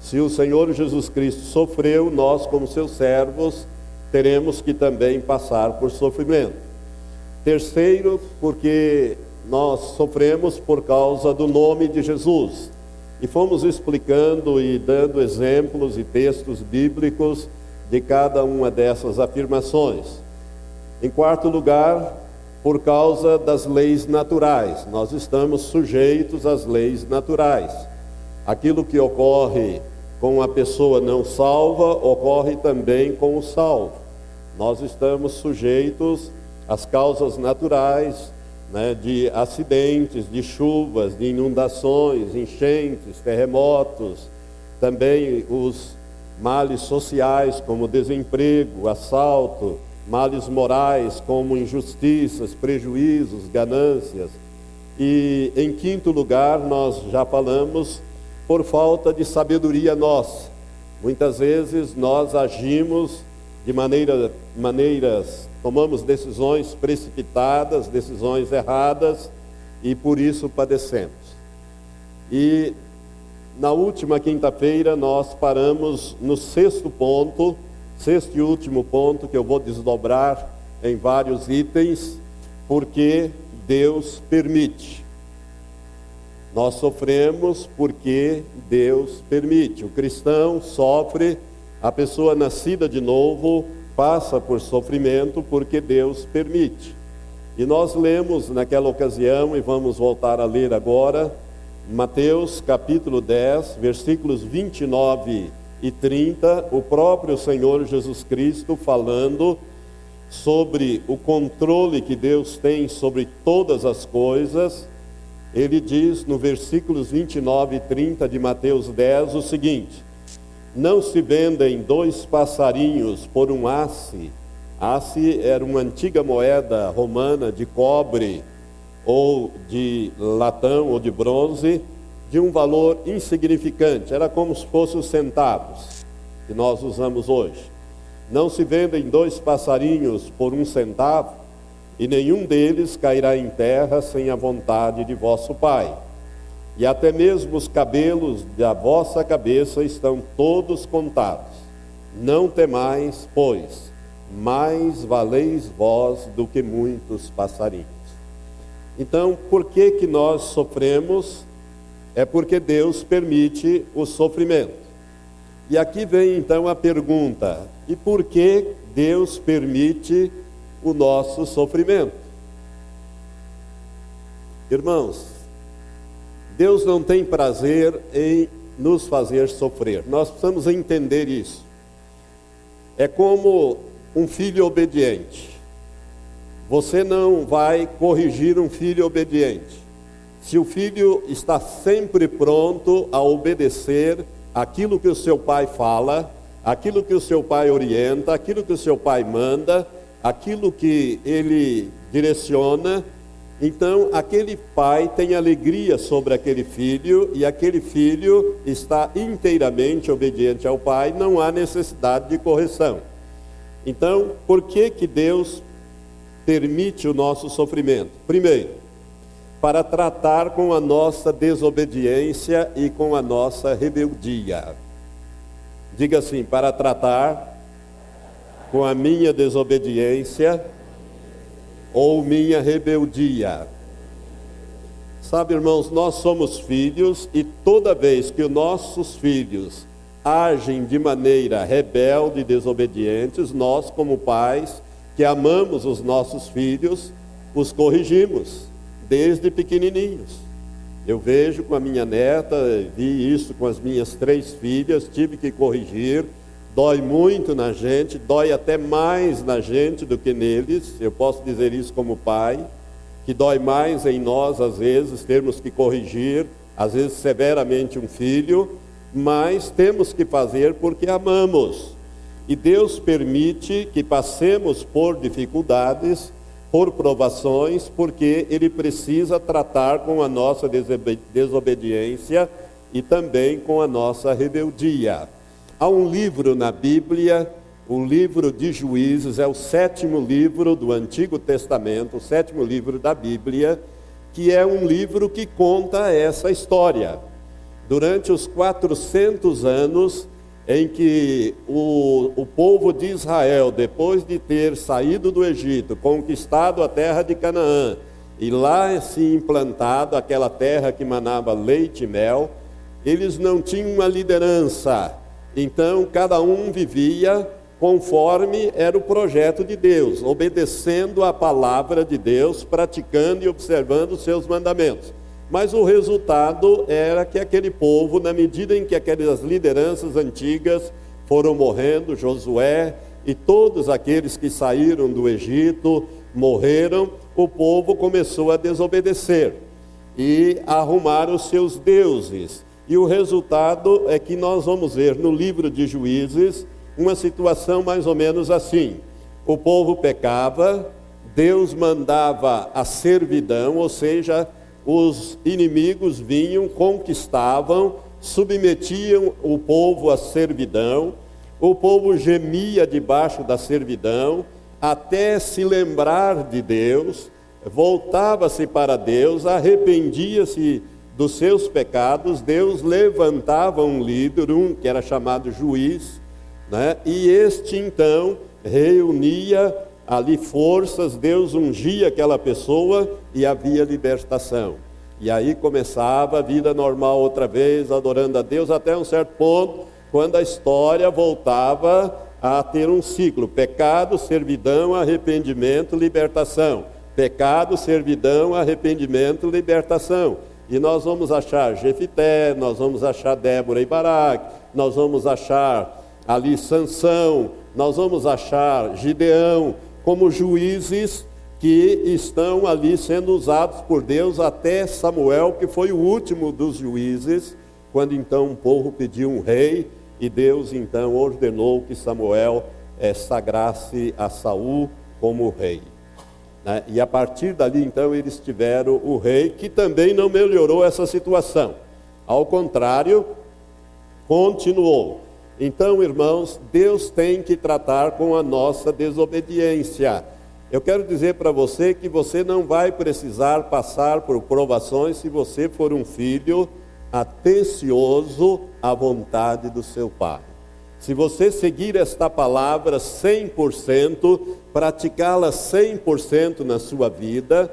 Se o Senhor Jesus Cristo sofreu, nós, como seus servos, teremos que também passar por sofrimento. Terceiro, porque nós sofremos por causa do nome de Jesus. E fomos explicando e dando exemplos e textos bíblicos de cada uma dessas afirmações. Em quarto lugar, por causa das leis naturais. Nós estamos sujeitos às leis naturais. Aquilo que ocorre com a pessoa não salva, ocorre também com o salvo. Nós estamos sujeitos às causas naturais, né, de acidentes, de chuvas, de inundações, enchentes, terremotos, também os males sociais como desemprego, assalto, males morais como injustiças, prejuízos, ganâncias. E em quinto lugar, nós já falamos, por falta de sabedoria nossa. Muitas vezes nós agimos de maneiras, tomamos decisões precipitadas, decisões erradas, e por isso padecemos. E na última quinta-feira nós paramos no sexto e último ponto, que eu vou desdobrar em vários itens, porque Deus permite. Nós sofremos porque Deus permite. O cristão sofre, a pessoa nascida de novo passa por sofrimento porque Deus permite. E nós lemos naquela ocasião, e vamos voltar a ler agora, Mateus capítulo 10, versículos 29 e 30, o próprio Senhor Jesus Cristo falando sobre o controle que Deus tem sobre todas as coisas. Ele diz no versículos 29 e 30 de Mateus 10 o seguinte: não se vendem 2 passarinhos por um asse. Asse era uma antiga moeda romana de cobre, ou de latão, ou de bronze, de um valor insignificante. Era como se fossem os centavos que nós usamos hoje. Não se vendem 2 passarinhos por 1 centavo, e nenhum deles cairá em terra sem a vontade de vosso Pai. E até mesmo os cabelos da vossa cabeça estão todos contados. Não temais, pois, mais valeis vós do que muitos passarinhos. Então, por que nós sofremos? É porque Deus permite o sofrimento. E aqui vem então a pergunta: e por que Deus permite o nosso sofrimento? Irmãos, Deus não tem prazer em nos fazer sofrer. Nós precisamos entender isso. É como um filho obediente. Você não vai corrigir um filho obediente. Se o filho está sempre pronto a obedecer aquilo que o seu pai fala, aquilo que o seu pai orienta, aquilo que o seu pai manda, aquilo que ele direciona, então aquele pai tem alegria sobre aquele filho e aquele filho está inteiramente obediente ao pai, não há necessidade de correção. Então, por que Deus permite o nosso sofrimento? Primeiro, para tratar com a nossa desobediência e com a nossa rebeldia. Diga assim, para tratar com a minha desobediência ou minha rebeldia. Sabe, irmãos, nós somos filhos e toda vez que os nossos filhos agem de maneira rebelde e desobedientes, nós, como pais que amamos os nossos filhos, os corrigimos desde pequenininhos. Eu vejo com a minha neta, vi isso com as minhas 3 filhas, tive que corrigir. Dói muito na gente, dói até mais na gente do que neles. Eu posso dizer isso como pai, que dói mais em nós, às vezes, termos que corrigir, às vezes severamente um filho, mas temos que fazer porque amamos. E Deus permite que passemos por dificuldades, por provações, porque Ele precisa tratar com a nossa desobediência e também com a nossa rebeldia. Há um livro na Bíblia, o livro de Juízes, é o 7º livro do Antigo Testamento, o 7º livro da Bíblia, que é um livro que conta essa história. Durante os 400 anos em que o povo de Israel, depois de ter saído do Egito, conquistado a terra de Canaã, e lá se implantado aquela terra que manava leite e mel, eles não tinham uma liderança. Então, cada um vivia conforme era o projeto de Deus, obedecendo a palavra de Deus, praticando e observando os seus mandamentos. Mas o resultado era que aquele povo, na medida em que aquelas lideranças antigas foram morrendo, Josué e todos aqueles que saíram do Egito morreram, o povo começou a desobedecer e a arrumar os seus deuses. E o resultado é que nós vamos ver no livro de Juízes uma situação mais ou menos assim. O povo pecava, Deus mandava a servidão, ou seja, os inimigos vinham, conquistavam, submetiam o povo à servidão, o povo gemia debaixo da servidão, até se lembrar de Deus, voltava-se para Deus, arrependia-se dos seus pecados, Deus levantava um líder, que era chamado juiz, né? E este então reunia ali forças, Deus ungia aquela pessoa e havia libertação. E aí começava a vida normal outra vez, adorando a Deus, até um certo ponto, quando a história voltava a ter um ciclo: pecado, servidão, arrependimento, libertação. Pecado, servidão, arrependimento, libertação. E nós vamos achar Jefité, nós vamos achar Débora e Baraque, nós vamos achar ali Sansão, nós vamos achar Gideão, como juízes que estão ali sendo usados por Deus, até Samuel, que foi o último dos juízes, quando então o povo pediu um rei, e Deus então ordenou que Samuel sagrasse a Saul como rei. Né? E a partir dali, então, eles tiveram o rei, que também não melhorou essa situação. Ao contrário, continuou. Então, irmãos, Deus tem que tratar com a nossa desobediência. Eu quero dizer para você que você não vai precisar passar por provações se você for um filho atencioso à vontade do seu pai. Se você seguir esta palavra 100%, praticá-la 100% na sua vida,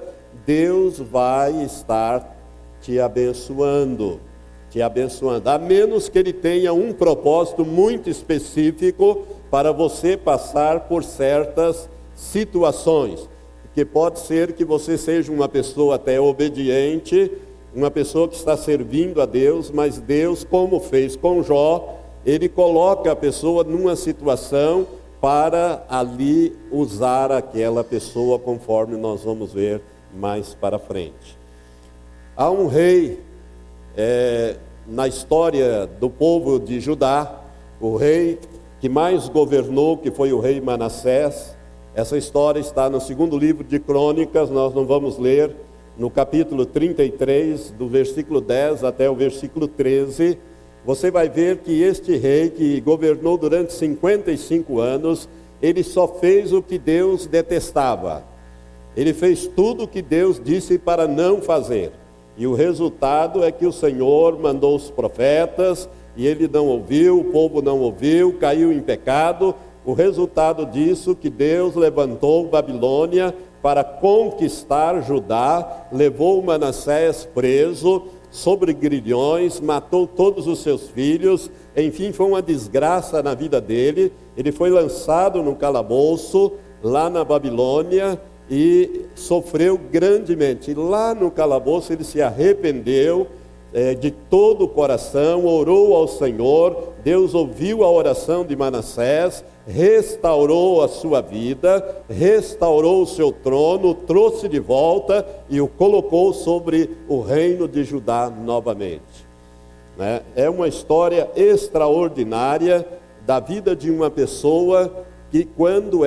Deus vai estar te abençoando, a menos que Ele tenha um propósito muito específico para você passar por certas situações, porque pode ser que você seja uma pessoa até obediente, uma pessoa que está servindo a Deus, mas Deus, como fez com Jó, Ele coloca a pessoa numa situação para ali usar aquela pessoa, conforme nós vamos ver mais para frente. Há um rei na história do povo de Judá, o rei que mais governou, que foi o rei Manassés. Essa história está no segundo livro de Crônicas, nós não vamos ler, no capítulo 33, do versículo 10 até o versículo 13, você vai ver que este rei, que governou durante 55 anos, ele só fez o que Deus detestava. Ele fez tudo o que Deus disse para não fazer. E o resultado é que o Senhor mandou os profetas, e ele não ouviu, o povo não ouviu, caiu em pecado. O resultado disso, que Deus levantou Babilônia para conquistar Judá, levou Manassés preso, sobre grilhões, matou todos os seus filhos, enfim, foi uma desgraça na vida dele. Ele foi lançado no calabouço, lá na Babilônia, e sofreu grandemente. Lá no calabouço ele se arrependeu de todo o coração, orou ao Senhor. Deus ouviu a oração de Manassés, restaurou a sua vida, restaurou o seu trono, trouxe de volta e o colocou sobre o reino de Judá novamente. É uma história extraordinária da vida de uma pessoa que, quando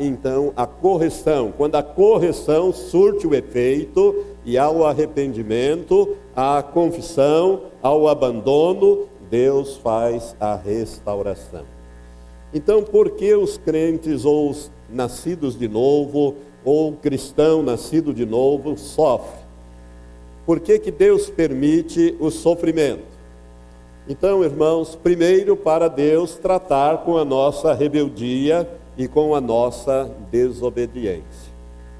então a correção, quando a correção surte o efeito e há o arrependimento, a confissão, ao abandono, Deus faz a restauração. Então, por que os crentes ou os nascidos de novo, ou o cristão nascido de novo, sofre? Por que Deus permite o sofrimento? Então, irmãos, primeiro para Deus tratar com a nossa rebeldia e com a nossa desobediência.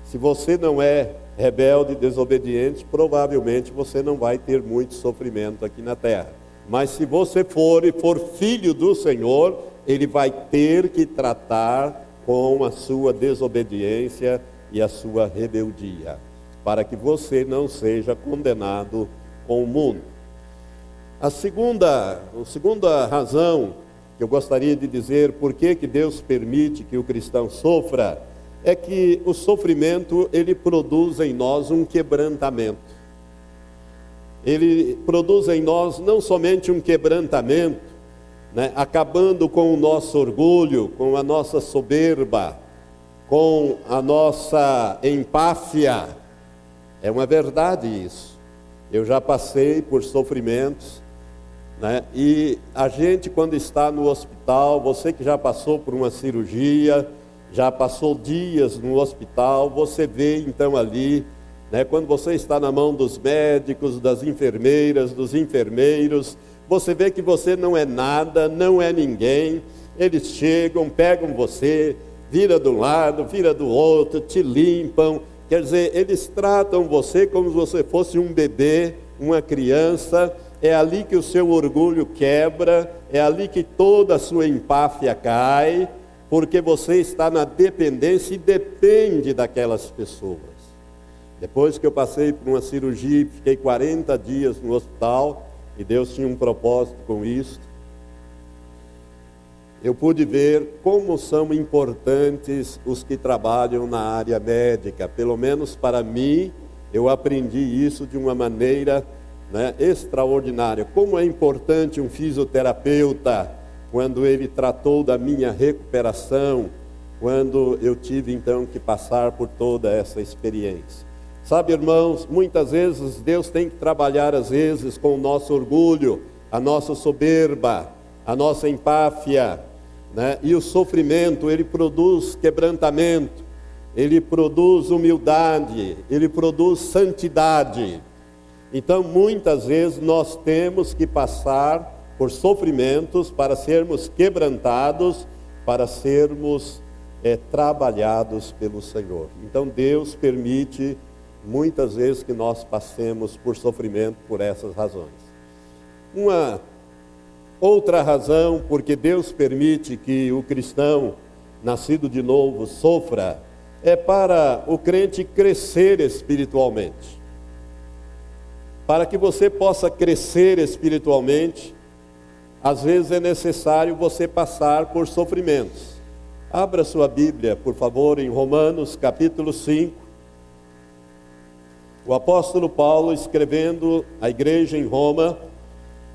Se você não é rebelde e desobediente, provavelmente você não vai ter muito sofrimento aqui na terra. Mas se você for e for filho do Senhor, Ele vai ter que tratar com a sua desobediência e a sua rebeldia, para que você não seja condenado com o mundo. A segunda razão que eu gostaria de dizer por que Deus permite que o cristão sofra, é que o sofrimento, ele produz em nós um quebrantamento. Ele produz em nós não somente um quebrantamento, acabando com o nosso orgulho, com a nossa soberba, com a nossa empáfia. É uma verdade isso. Eu já passei por sofrimentos, e a gente, quando está no hospital, você que já passou por uma cirurgia, já passou dias no hospital, você vê então ali, quando você está na mão dos médicos, das enfermeiras, dos enfermeiros, você vê que você não é nada, não é ninguém. Eles chegam, pegam você, vira de um lado, vira do outro, te limpam. Quer dizer, eles tratam você como se você fosse um bebê, uma criança. É ali que o seu orgulho quebra, é ali que toda a sua empáfia cai, porque você está na dependência e depende daquelas pessoas. Depois que eu passei por uma cirurgia, fiquei 40 dias no hospital, e Deus tinha um propósito com isso, eu pude ver como são importantes os que trabalham na área médica. Pelo menos para mim, eu aprendi isso de uma maneira extraordinária. Como é importante um fisioterapeuta, quando ele tratou da minha recuperação, quando eu tive então que passar por toda essa experiência. Sabe, irmãos, muitas vezes Deus tem que trabalhar às vezes com o nosso orgulho, a nossa soberba, a nossa empáfia, e o sofrimento, ele produz quebrantamento, ele produz humildade, ele produz santidade. Então, muitas vezes nós temos que passar por sofrimentos para sermos quebrantados, para sermos trabalhados pelo Senhor. Então, Deus permite muitas vezes que nós passemos por sofrimento por essas razões. Uma outra razão porque Deus permite que o cristão nascido de novo sofra é para o crente crescer espiritualmente. Para que você possa crescer espiritualmente, às vezes é necessário você passar por sofrimentos. Abra sua Bíblia, por favor, em Romanos capítulo 5. O apóstolo Paulo, escrevendo à igreja em Roma,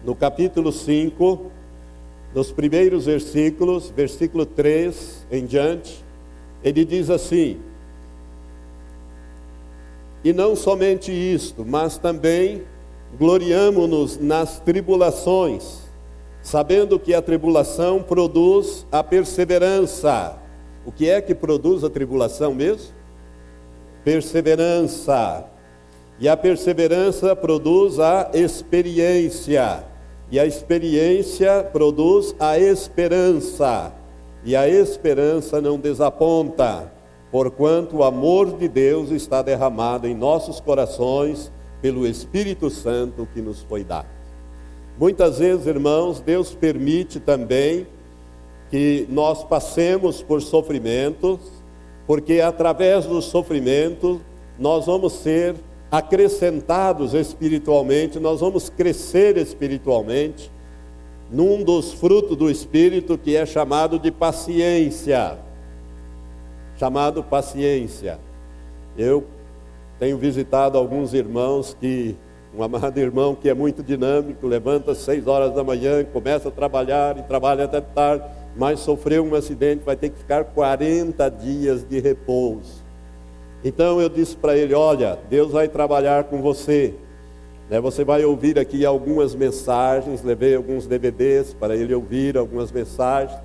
no capítulo 5, nos primeiros versículos, versículo 3 em diante, ele diz assim: e não somente isto, mas também gloriamo-nos nas tribulações, sabendo que a tribulação produz a perseverança. O que é que produz a tribulação mesmo? Perseverança. E a perseverança produz a experiência. E a experiência produz a esperança. E a esperança não desaponta, porquanto o amor de Deus está derramado em nossos corações pelo Espírito Santo que nos foi dado. Muitas vezes, irmãos, Deus permite também que nós passemos por sofrimentos, porque através do sofrimento nós vamos ser acrescentados espiritualmente, nós vamos crescer espiritualmente num dos frutos do Espírito que é chamado de paciência. Chamado paciência. Eu tenho visitado alguns irmãos um amado irmão que é muito dinâmico, levanta às 6 horas da manhã, começa a trabalhar e trabalha até tarde, mas sofreu um acidente, vai ter que ficar 40 dias de repouso. Então eu disse para ele: olha, Deus vai trabalhar com você, né? Você vai ouvir aqui algumas mensagens, levei alguns DVDs para ele ouvir algumas mensagens,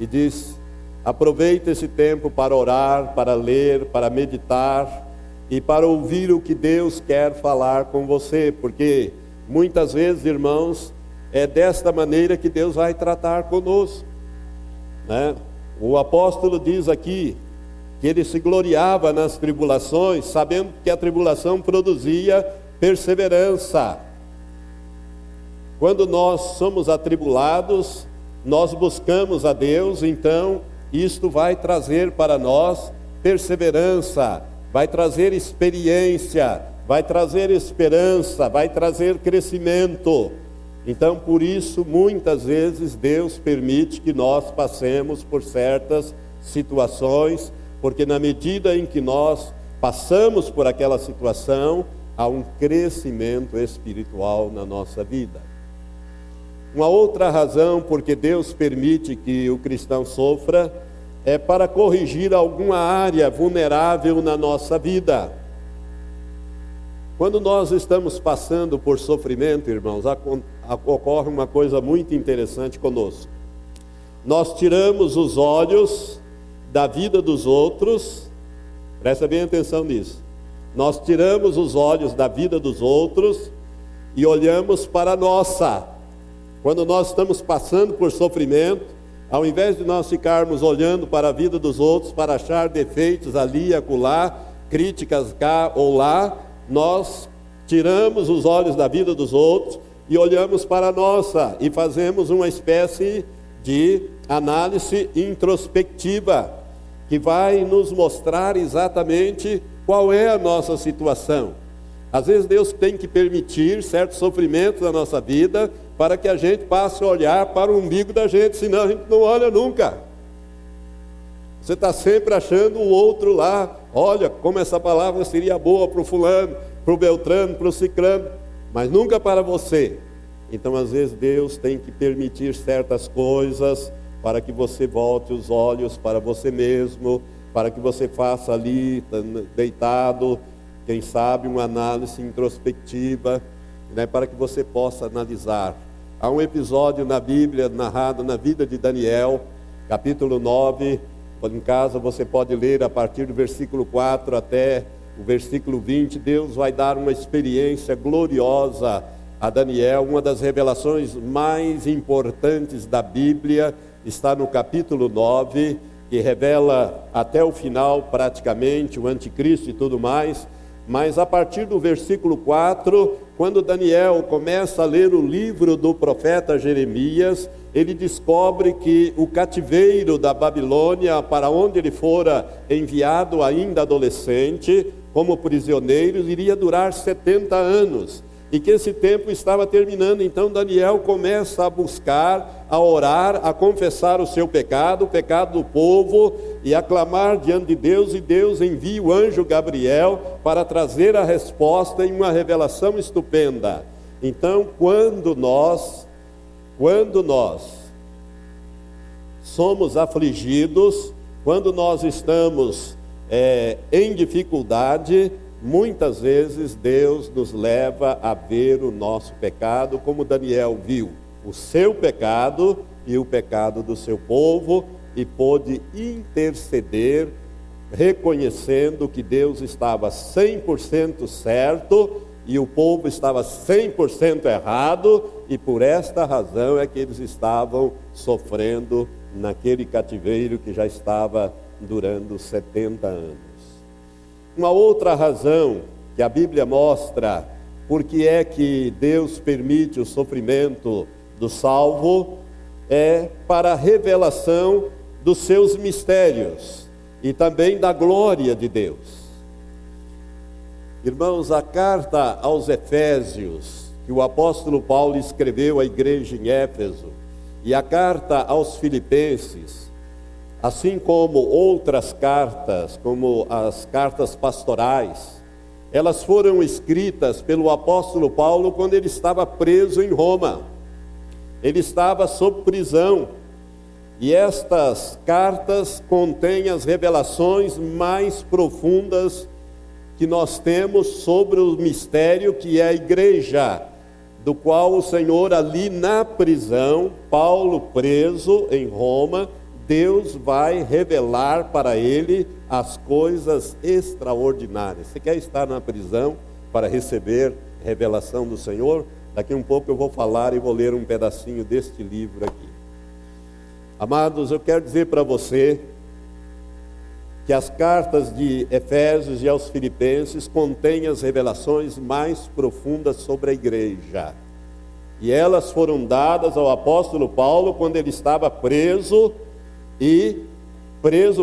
e disse: aproveita esse tempo para orar, para ler, para meditar, e para ouvir o que Deus quer falar com você, porque muitas vezes, irmãos, é desta maneira que Deus vai tratar conosco, né? O apóstolo diz aqui que ele se gloriava nas tribulações, sabendo que a tribulação produzia perseverança. Quando nós somos atribulados, nós buscamos a Deus, então isto vai trazer para nós perseverança, vai trazer experiência, vai trazer esperança, vai trazer crescimento. Então, por isso, muitas vezes Deus permite que nós passemos por certas situações, porque na medida em que nós passamos por aquela situação, há um crescimento espiritual na nossa vida. Uma outra razão porque Deus permite que o cristão sofra é para corrigir alguma área vulnerável na nossa vida. Quando nós estamos passando por sofrimento, irmãos, ocorre uma coisa muito interessante conosco. Nós tiramos os olhos da vida dos outros, presta bem atenção nisso. Nós tiramos os olhos da vida dos outros e olhamos para a nossa. Quando nós estamos passando por sofrimento, ao invés de nós ficarmos olhando para a vida dos outros, para achar defeitos ali e acolá, críticas cá ou lá, nós tiramos os olhos da vida dos outros e olhamos para a nossa, e fazemos uma espécie de análise introspectiva, que vai nos mostrar exatamente qual é a nossa situação. Às vezes Deus tem que permitir certos sofrimentos na nossa vida, para que a gente passe a olhar para o umbigo da gente, senão a gente não olha nunca. Você está sempre achando o outro lá. Olha, como essa palavra seria boa para o fulano, para o beltrano, para o ciclano, mas nunca para você. Então, às vezes, Deus tem que permitir certas coisas, para que você volte os olhos para você mesmo, para que você faça ali, deitado, quem sabe, uma análise introspectiva, né, para que você possa analisar. Há um episódio na Bíblia narrado na vida de Daniel, capítulo 9, em casa você pode ler a partir do versículo 4 até o versículo 20, Deus vai dar uma experiência gloriosa a Daniel. Uma das revelações mais importantes da Bíblia está no capítulo 9, que revela até o final praticamente o anticristo e tudo mais. Mas a partir do versículo 4, quando Daniel começa a ler o livro do profeta Jeremias, ele descobre que o cativeiro da Babilônia, para onde ele fora enviado ainda adolescente, como prisioneiro, iria durar 70 anos. e que esse tempo estava terminando. Então Daniel começa a buscar, a orar, a confessar o seu pecado, o pecado do povo, e a clamar diante de Deus, e Deus envia o anjo Gabriel para trazer a resposta em uma revelação estupenda. Então, quando nós somos afligidos, quando nós estamos em dificuldade, muitas vezes Deus nos leva a ver o nosso pecado, como Daniel viu o seu pecado e o pecado do seu povo, e pôde interceder, reconhecendo que Deus estava 100% certo e o povo estava 100% errado, e por esta razão é que eles estavam sofrendo naquele cativeiro que já estava durando 70 anos. Uma outra razão que a Bíblia mostra porque é que Deus permite o sofrimento do salvo é para a revelação dos seus mistérios e também da glória de Deus. Irmãos, a carta aos Efésios, que o apóstolo Paulo escreveu à igreja em Éfeso, e a carta aos Filipenses, assim como outras cartas, como as cartas pastorais, elas foram escritas pelo apóstolo Paulo quando ele estava preso em Roma. Ele estava sob prisão, e estas cartas contêm as revelações mais profundas que nós temos sobre o mistério que é a igreja, do qual o Senhor ali na prisão, Paulo preso em Roma, Deus vai revelar para ele as coisas extraordinárias. Você quer estar na prisão para receber revelação do Senhor? Daqui um pouco eu vou falar e vou ler um pedacinho deste livro aqui. Amados, eu quero dizer para você que as cartas de Efésios e aos Filipenses contêm as revelações mais profundas sobre a igreja. E elas foram dadas ao apóstolo Paulo quando ele estava preso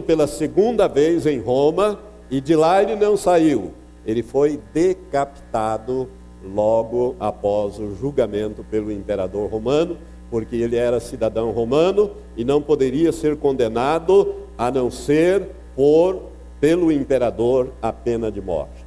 pela segunda vez em Roma, e de lá ele não saiu. Ele foi decapitado logo após o julgamento pelo imperador romano, porque ele era cidadão romano e não poderia ser condenado a não ser pelo imperador a pena de morte.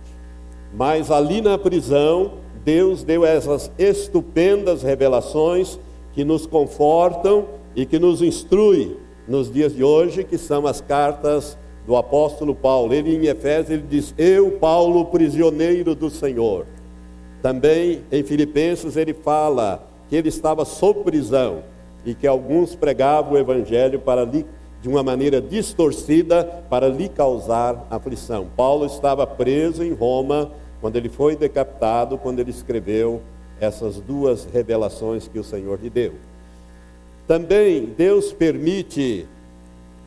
Mas ali na prisão, Deus deu essas estupendas revelações que nos confortam e que nos instruem nos dias de hoje, que são as cartas do apóstolo Paulo. Ele em Efésios ele diz: eu, Paulo, prisioneiro do Senhor. Também em Filipenses ele fala que ele estava sob prisão e que alguns pregavam o evangelho de uma maneira distorcida para lhe causar aflição. Paulo estava preso em Roma quando ele foi decapitado, quando ele escreveu essas duas revelações que o Senhor lhe deu. Também Deus permite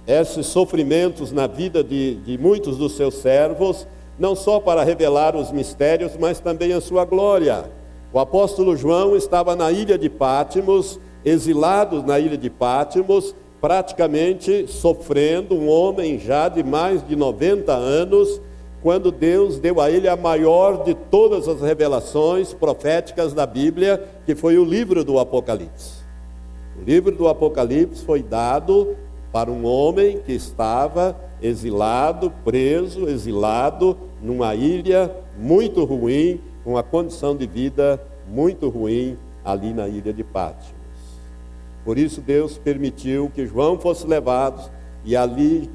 esses sofrimentos na vida de muitos dos seus servos, não só para revelar os mistérios, mas também a sua glória. O apóstolo João estava na ilha de Patmos, exilado na ilha de Patmos, praticamente sofrendo, um homem já de mais de 90 anos, quando Deus deu a ele a maior de todas as revelações proféticas da Bíblia, que foi o livro do Apocalipse. O livro do Apocalipse foi dado para um homem que estava exilado, preso, exilado, numa ilha muito ruim, com uma condição de vida muito ruim, ali na ilha de Patmos. Por isso Deus permitiu que João fosse levado, e ali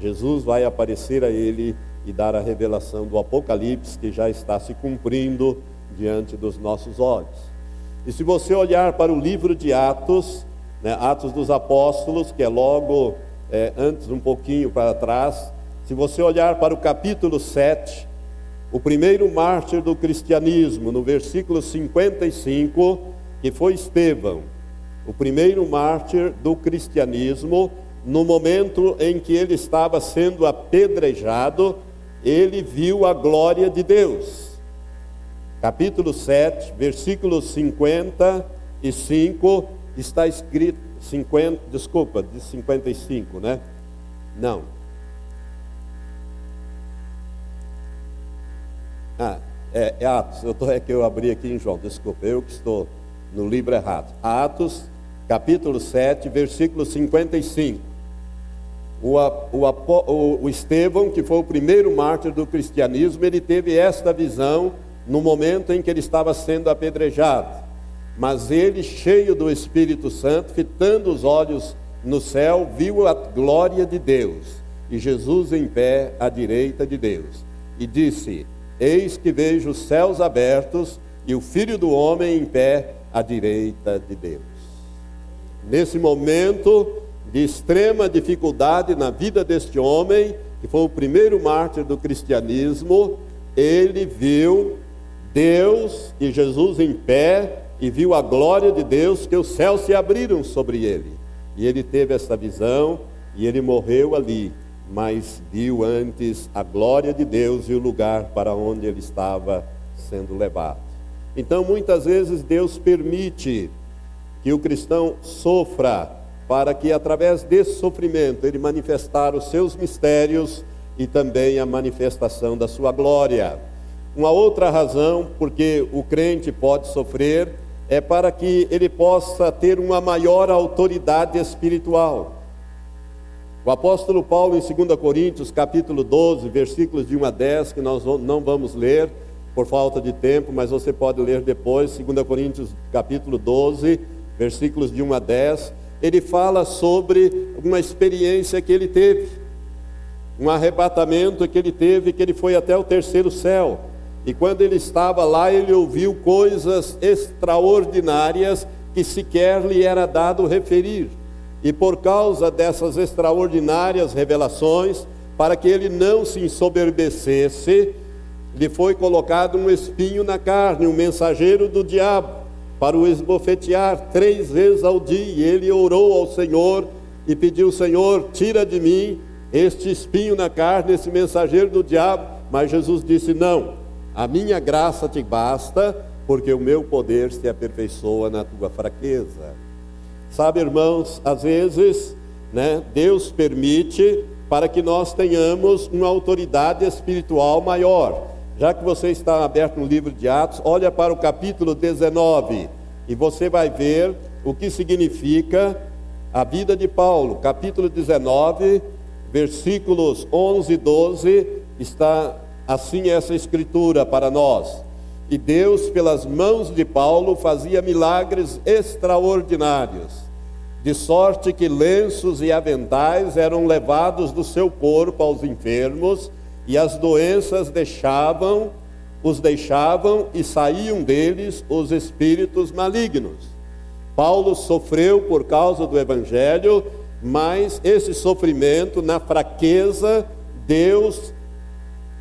Jesus vai aparecer a ele e dar a revelação do Apocalipse, que já está se cumprindo diante dos nossos olhos. E se você olhar para o livro de Atos, Atos dos Apóstolos, que é logo antes, um pouquinho para trás, se você olhar para o capítulo 7, o primeiro mártir do cristianismo, no versículo 55, que foi Estevão, o primeiro mártir do cristianismo, no momento em que ele estava sendo apedrejado, ele viu a glória de Deus. Capítulo 7, versículo 55, está escrito, de 55, né? Não. É Atos, é que eu abri aqui em João, desculpa, eu que estou no livro errado. Atos, capítulo 7, versículo 55. O Estevão, que foi o primeiro mártir do cristianismo, ele teve esta visão no momento em que ele estava sendo apedrejado. Mas ele, cheio do Espírito Santo, fitando os olhos no céu, viu a glória de Deus e Jesus em pé à direita de Deus. E disse: eis que vejo os céus abertos e o Filho do Homem em pé à direita de Deus. Nesse momento de extrema dificuldade na vida deste homem, que foi o primeiro mártir do cristianismo, ele viu Deus e Jesus em pé e viu a glória de Deus, que os céus se abriram sobre ele. E ele teve essa visão e ele morreu ali, mas viu antes a glória de Deus e o lugar para onde ele estava sendo levado. Então, muitas vezes Deus permite que o cristão sofra, para que através desse sofrimento ele manifestar os seus mistérios e também a manifestação da sua glória. Uma outra razão porque o crente pode sofrer é para que ele possa ter uma maior autoridade espiritual. O apóstolo Paulo, em 2 Coríntios, capítulo 12, versículos de 1 a 10, que nós não vamos ler por falta de tempo, mas você pode ler depois, 2 Coríntios, capítulo 12, versículos de 1 a 10, ele fala sobre uma experiência que ele teve, um arrebatamento que ele teve, que ele foi até o terceiro céu. E quando ele estava lá, ele ouviu coisas extraordinárias que sequer lhe era dado referir. E por causa dessas extraordinárias revelações, para que ele não se ensoberbecesse, lhe foi colocado um espinho na carne, um mensageiro do diabo, para o esbofetear 3 vezes ao dia. E ele orou ao Senhor e pediu: Senhor, tira de mim este espinho na carne, esse mensageiro do diabo. Mas Jesus disse: não, a minha graça te basta, porque o meu poder se aperfeiçoa na tua fraqueza. Sabe, irmãos, às vezes, Deus permite para que nós tenhamos uma autoridade espiritual maior. Já que você está aberto no livro de Atos, olha para o capítulo 19 e você vai ver o que significa a vida de Paulo. Capítulo 19, versículos 11 e 12, está assim essa escritura para nós: e Deus, pelas mãos de Paulo, fazia milagres extraordinários, de sorte que lenços e aventais eram levados do seu corpo aos enfermos, e as doenças os deixavam e saíam deles os espíritos malignos. Paulo sofreu por causa do Evangelho, mas esse sofrimento, na fraqueza, Deus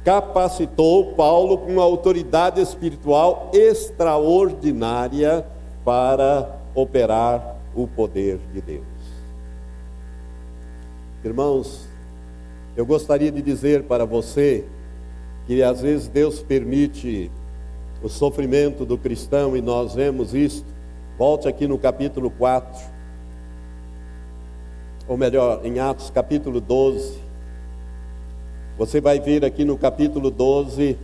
capacitou Paulo com uma autoridade espiritual extraordinária para operar o poder de Deus. Irmãos, eu gostaria de dizer para você que às vezes Deus permite o sofrimento do cristão, e nós vemos isso. Volte aqui no capítulo 4, ou melhor, em Atos capítulo 12. Você vai ver aqui no capítulo 12,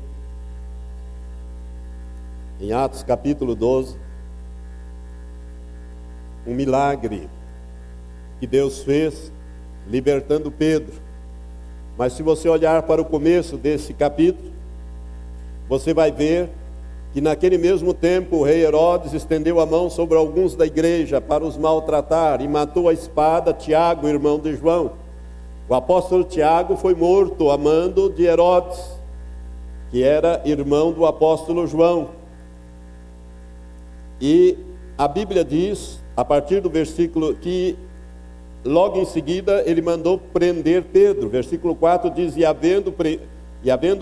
em Atos capítulo 12, um milagre que Deus fez libertando Pedro. Mas se você olhar para o começo desse capítulo, você vai ver que naquele mesmo tempo o rei Herodes estendeu a mão sobre alguns da igreja para os maltratar, e matou a espada Tiago, irmão de João. O apóstolo Tiago foi morto a mando de Herodes, que era irmão do apóstolo João. E a Bíblia diz, a partir do versículo, que logo em seguida ele mandou prender Pedro. Versículo 4 diz: e havendo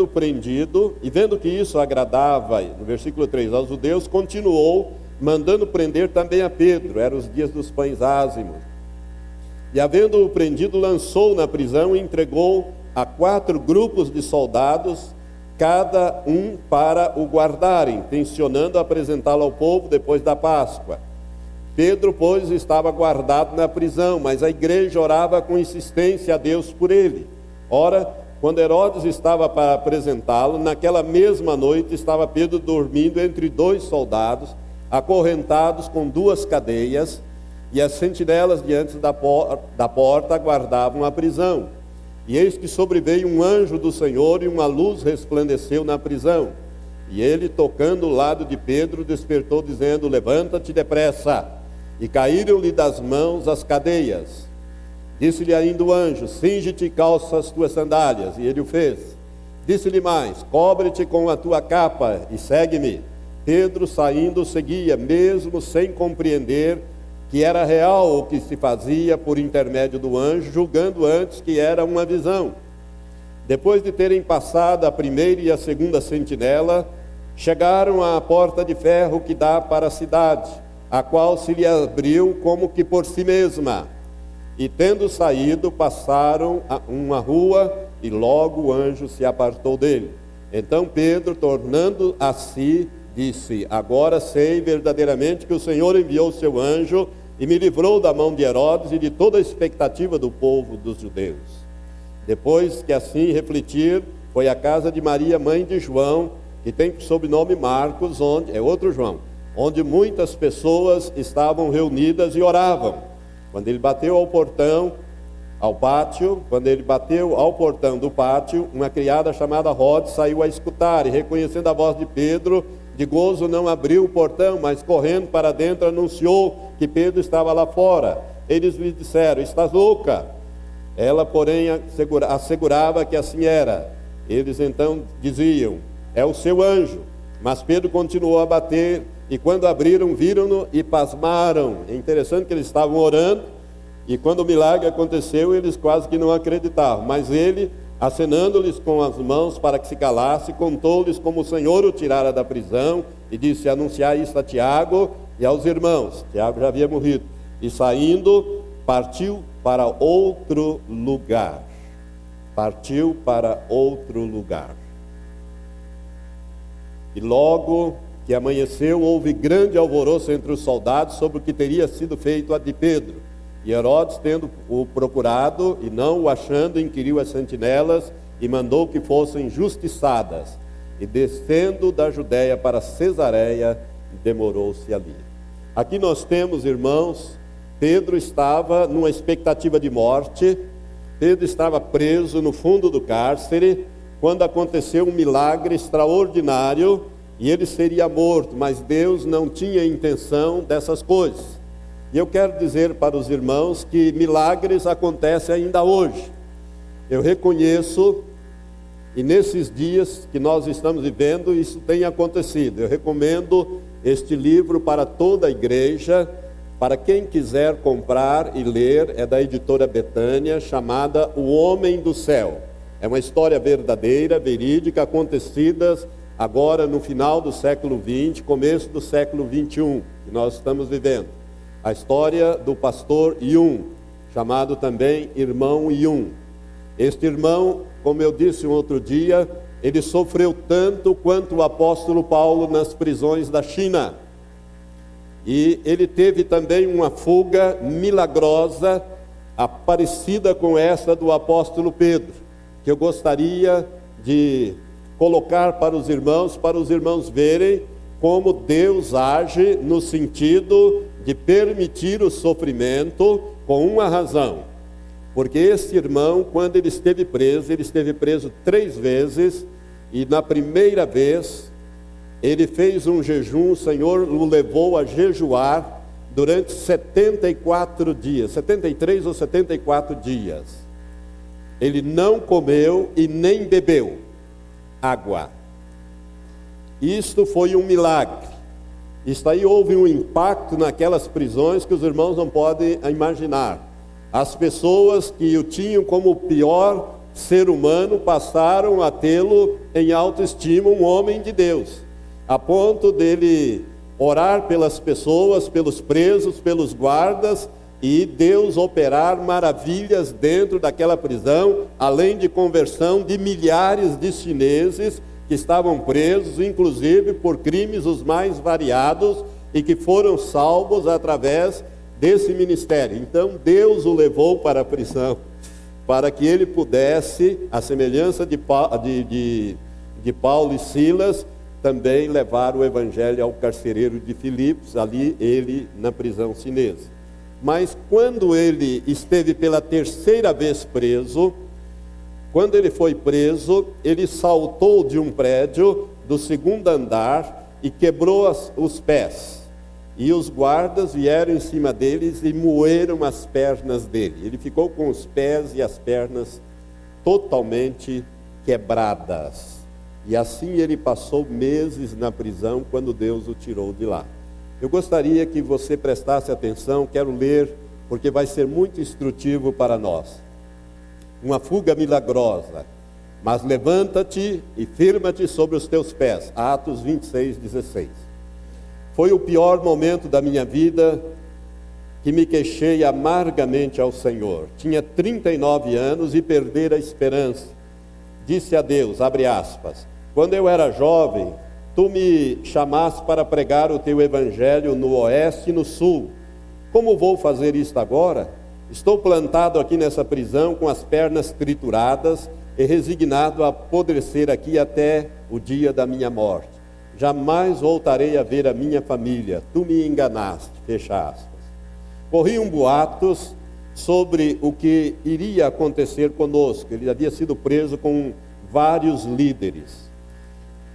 prendido, e vendo que isso agradava, no versículo 3, aos judeus, continuou mandando prender também a Pedro. Eram os dias dos pães ázimos. E havendo-o prendido, lançou na prisão e entregou a 4 grupos de soldados, cada um para o guardarem, tencionando apresentá-lo ao povo depois da Páscoa. Pedro, pois, estava guardado na prisão, mas a igreja orava com insistência a Deus por ele. Ora, quando Herodes estava para apresentá-lo, naquela mesma noite estava Pedro dormindo entre 2 soldados, acorrentados com 2 cadeias, e as sentinelas diante da porta aguardavam a prisão. E eis que sobreveio um anjo do Senhor, e uma luz resplandeceu na prisão. E ele, tocando o lado de Pedro, despertou, dizendo: levanta-te depressa. E caíram-lhe das mãos as cadeias. Disse-lhe ainda o anjo: cinge-te e calça as tuas sandálias. E ele o fez. Disse-lhe mais: cobre-te com a tua capa e segue-me. Pedro, saindo, seguia, mesmo sem compreender que era real o que se fazia por intermédio do anjo, julgando antes que era uma visão. Depois de terem passado a primeira e a segunda sentinela, chegaram à porta de ferro que dá para a cidade, a qual se lhe abriu como que por si mesma. E tendo saído, passaram uma rua, e logo o anjo se apartou dele. Então Pedro, tornando a si, disse: agora sei verdadeiramente que o Senhor enviou o seu anjo e me livrou da mão de Herodes e de toda a expectativa do povo dos judeus. Depois que assim refletir, foi à casa de Maria, mãe de João, que tem por sobrenome Marcos, onde muitas pessoas estavam reunidas e oravam. Quando ele bateu ao portão do pátio, uma criada chamada Rode saiu a escutar, e reconhecendo a voz de Pedro, de gozo não abriu o portão, mas correndo para dentro anunciou que Pedro estava lá fora. Eles lhe disseram: estás louca? Ela, porém, assegurava que assim era. Eles então diziam: é o seu anjo. Mas Pedro continuou a bater, e quando abriram, viram-no e pasmaram. É interessante que eles estavam orando, e quando o milagre aconteceu, eles quase que não acreditavam. Mas ele, acenando-lhes com as mãos para que se calasse, contou-lhes como o Senhor o tirara da prisão, e disse: anunciai isto a Tiago e aos irmãos. Tiago já havia morrido. E saindo, partiu para outro lugar. E logo que amanheceu, houve grande alvoroço entre os soldados sobre o que teria sido feito a de Pedro. E Herodes, tendo-o procurado e não o achando, inquiriu as sentinelas e mandou que fossem justiçadas. E descendo da Judéia para Cesareia, demorou-se ali. Aqui nós temos, irmãos, Pedro estava numa expectativa de morte. Pedro estava preso no fundo do cárcere, quando aconteceu um milagre extraordinário, e ele seria morto, mas Deus não tinha intenção dessas coisas. E eu quero dizer para os irmãos que milagres acontecem ainda hoje. Eu reconheço, e nesses dias que nós estamos vivendo, isso tem acontecido. Eu recomendo este livro para toda a igreja, para quem quiser comprar e ler. É da editora Betânia, chamada O Homem do Céu. É uma história verdadeira, verídica, acontecidas agora no final do século XX, começo do século XXI, que nós estamos vivendo. A história do pastor Yun, chamado também Irmão Yun. Este irmão, como eu disse um outro dia, ele sofreu tanto quanto o apóstolo Paulo nas prisões da China. E ele teve também uma fuga milagrosa, parecida com essa do apóstolo Pedro, que eu gostaria de colocar para os irmãos verem como Deus age no sentido de permitir o sofrimento com uma razão. Porque esse irmão, quando ele esteve preso 3 vezes, e na primeira vez ele fez um jejum. O Senhor o levou a jejuar durante 74 dias, 73 ou 74 dias. Ele não comeu e nem bebeu água. Isto foi um milagre. Isto aí houve um impacto naquelas prisões que os irmãos não podem imaginar. As pessoas que o tinham como o pior ser humano passaram a tê-lo em autoestima, um homem de Deus, a ponto dele orar pelas pessoas, pelos presos, pelos guardas, e Deus operar maravilhas dentro daquela prisão, além de conversão de milhares de chineses que estavam presos, inclusive por crimes os mais variados, e que foram salvos através desse ministério. Então Deus o levou para a prisão. para que ele pudesse, à semelhança de Paulo e Silas, também levar o evangelho ao carcereiro de Filipos, ali ele na prisão chinesa. Mas quando ele esteve pela terceira vez preso, quando ele foi preso, ele saltou de um prédio do segundo andar e quebrou os pés. E os guardas vieram em cima deles e moeram as pernas dele. Ele ficou com os pés e as pernas totalmente quebradas. E assim ele passou meses na prisão quando Deus o tirou de lá. Eu gostaria que você prestasse atenção, quero ler, porque vai ser muito instrutivo para nós. Uma fuga milagrosa. Mas levanta-te e firma-te sobre os teus pés. Atos 26:16. Foi o pior momento da minha vida que me queixei amargamente ao Senhor. Tinha 39 anos e perdera a esperança. Disse a Deus, abre aspas, quando eu era jovem, tu me chamaste para pregar o teu evangelho no oeste e no sul. Como vou fazer isto agora? Estou plantado aqui nessa prisão com as pernas trituradas e resignado a apodrecer aqui até o dia da minha morte. Jamais voltarei a ver a minha família. Tu me enganaste. Fecha aspas. Corriam boatos sobre o que iria acontecer conosco. Ele havia sido preso com vários líderes.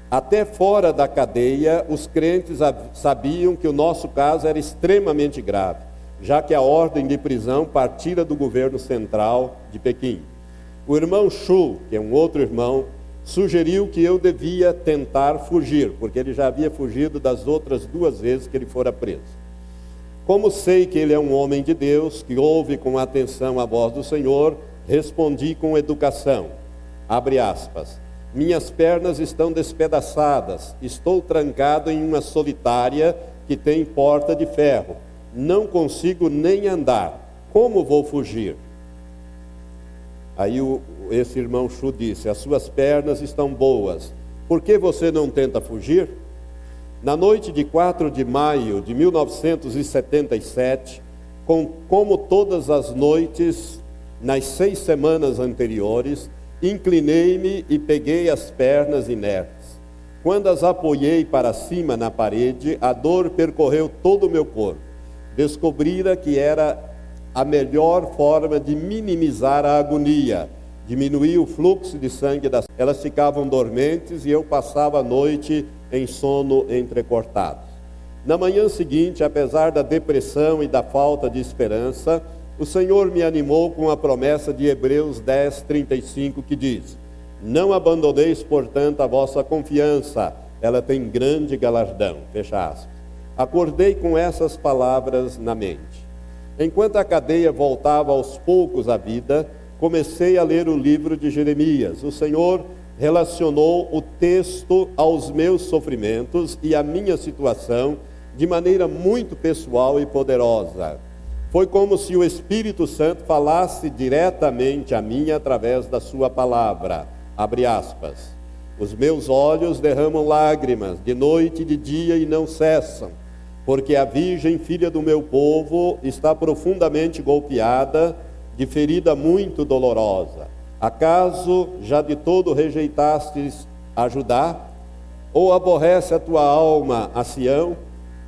Até fora da cadeia, os crentes sabiam que o nosso caso era extremamente grave, já que a ordem de prisão partira do governo central de Pequim. O irmão Shu, que é um outro irmão, sugeriu que eu devia tentar fugir, porque ele já havia fugido das outras 2 vezes que ele fora preso. Como sei que ele é um homem de Deus, que ouve com atenção a voz do Senhor, respondi com educação, abre aspas, minhas pernas estão despedaçadas, estou trancado em uma solitária que tem porta de ferro, não consigo nem andar, como vou fugir? Aí esse irmão Shu disse, as suas pernas estão boas, por que você não tenta fugir? Na noite de 4 de maio de 1977, como todas as noites, nas 6 semanas anteriores, inclinei-me e peguei as pernas inertes. Quando as apoiei para cima na parede, a dor percorreu todo o meu corpo. Descobrira que era a melhor forma de minimizar a agonia, diminuir o fluxo de sangue das... Elas ficavam dormentes e eu passava a noite em sono entrecortado. Na manhã seguinte, apesar da depressão e da falta de esperança, o Senhor me animou com a promessa de Hebreus 10:35 que diz, não abandoneis, portanto, a vossa confiança, ela tem grande galardão. Fecha aspas. Acordei com essas palavras na mente. Enquanto a cadeia voltava aos poucos à vida, comecei a ler o livro de Jeremias. O Senhor relacionou o texto aos meus sofrimentos e à minha situação de maneira muito pessoal e poderosa. Foi como se o Espírito Santo falasse diretamente a mim através da sua palavra. Abre aspas. Os meus olhos derramam lágrimas de noite e de dia e não cessam, porque a virgem, filha do meu povo, está profundamente golpeada, de ferida muito dolorosa. Acaso já de todo rejeitastes a Judá? Ou aborrece a tua alma a Sião?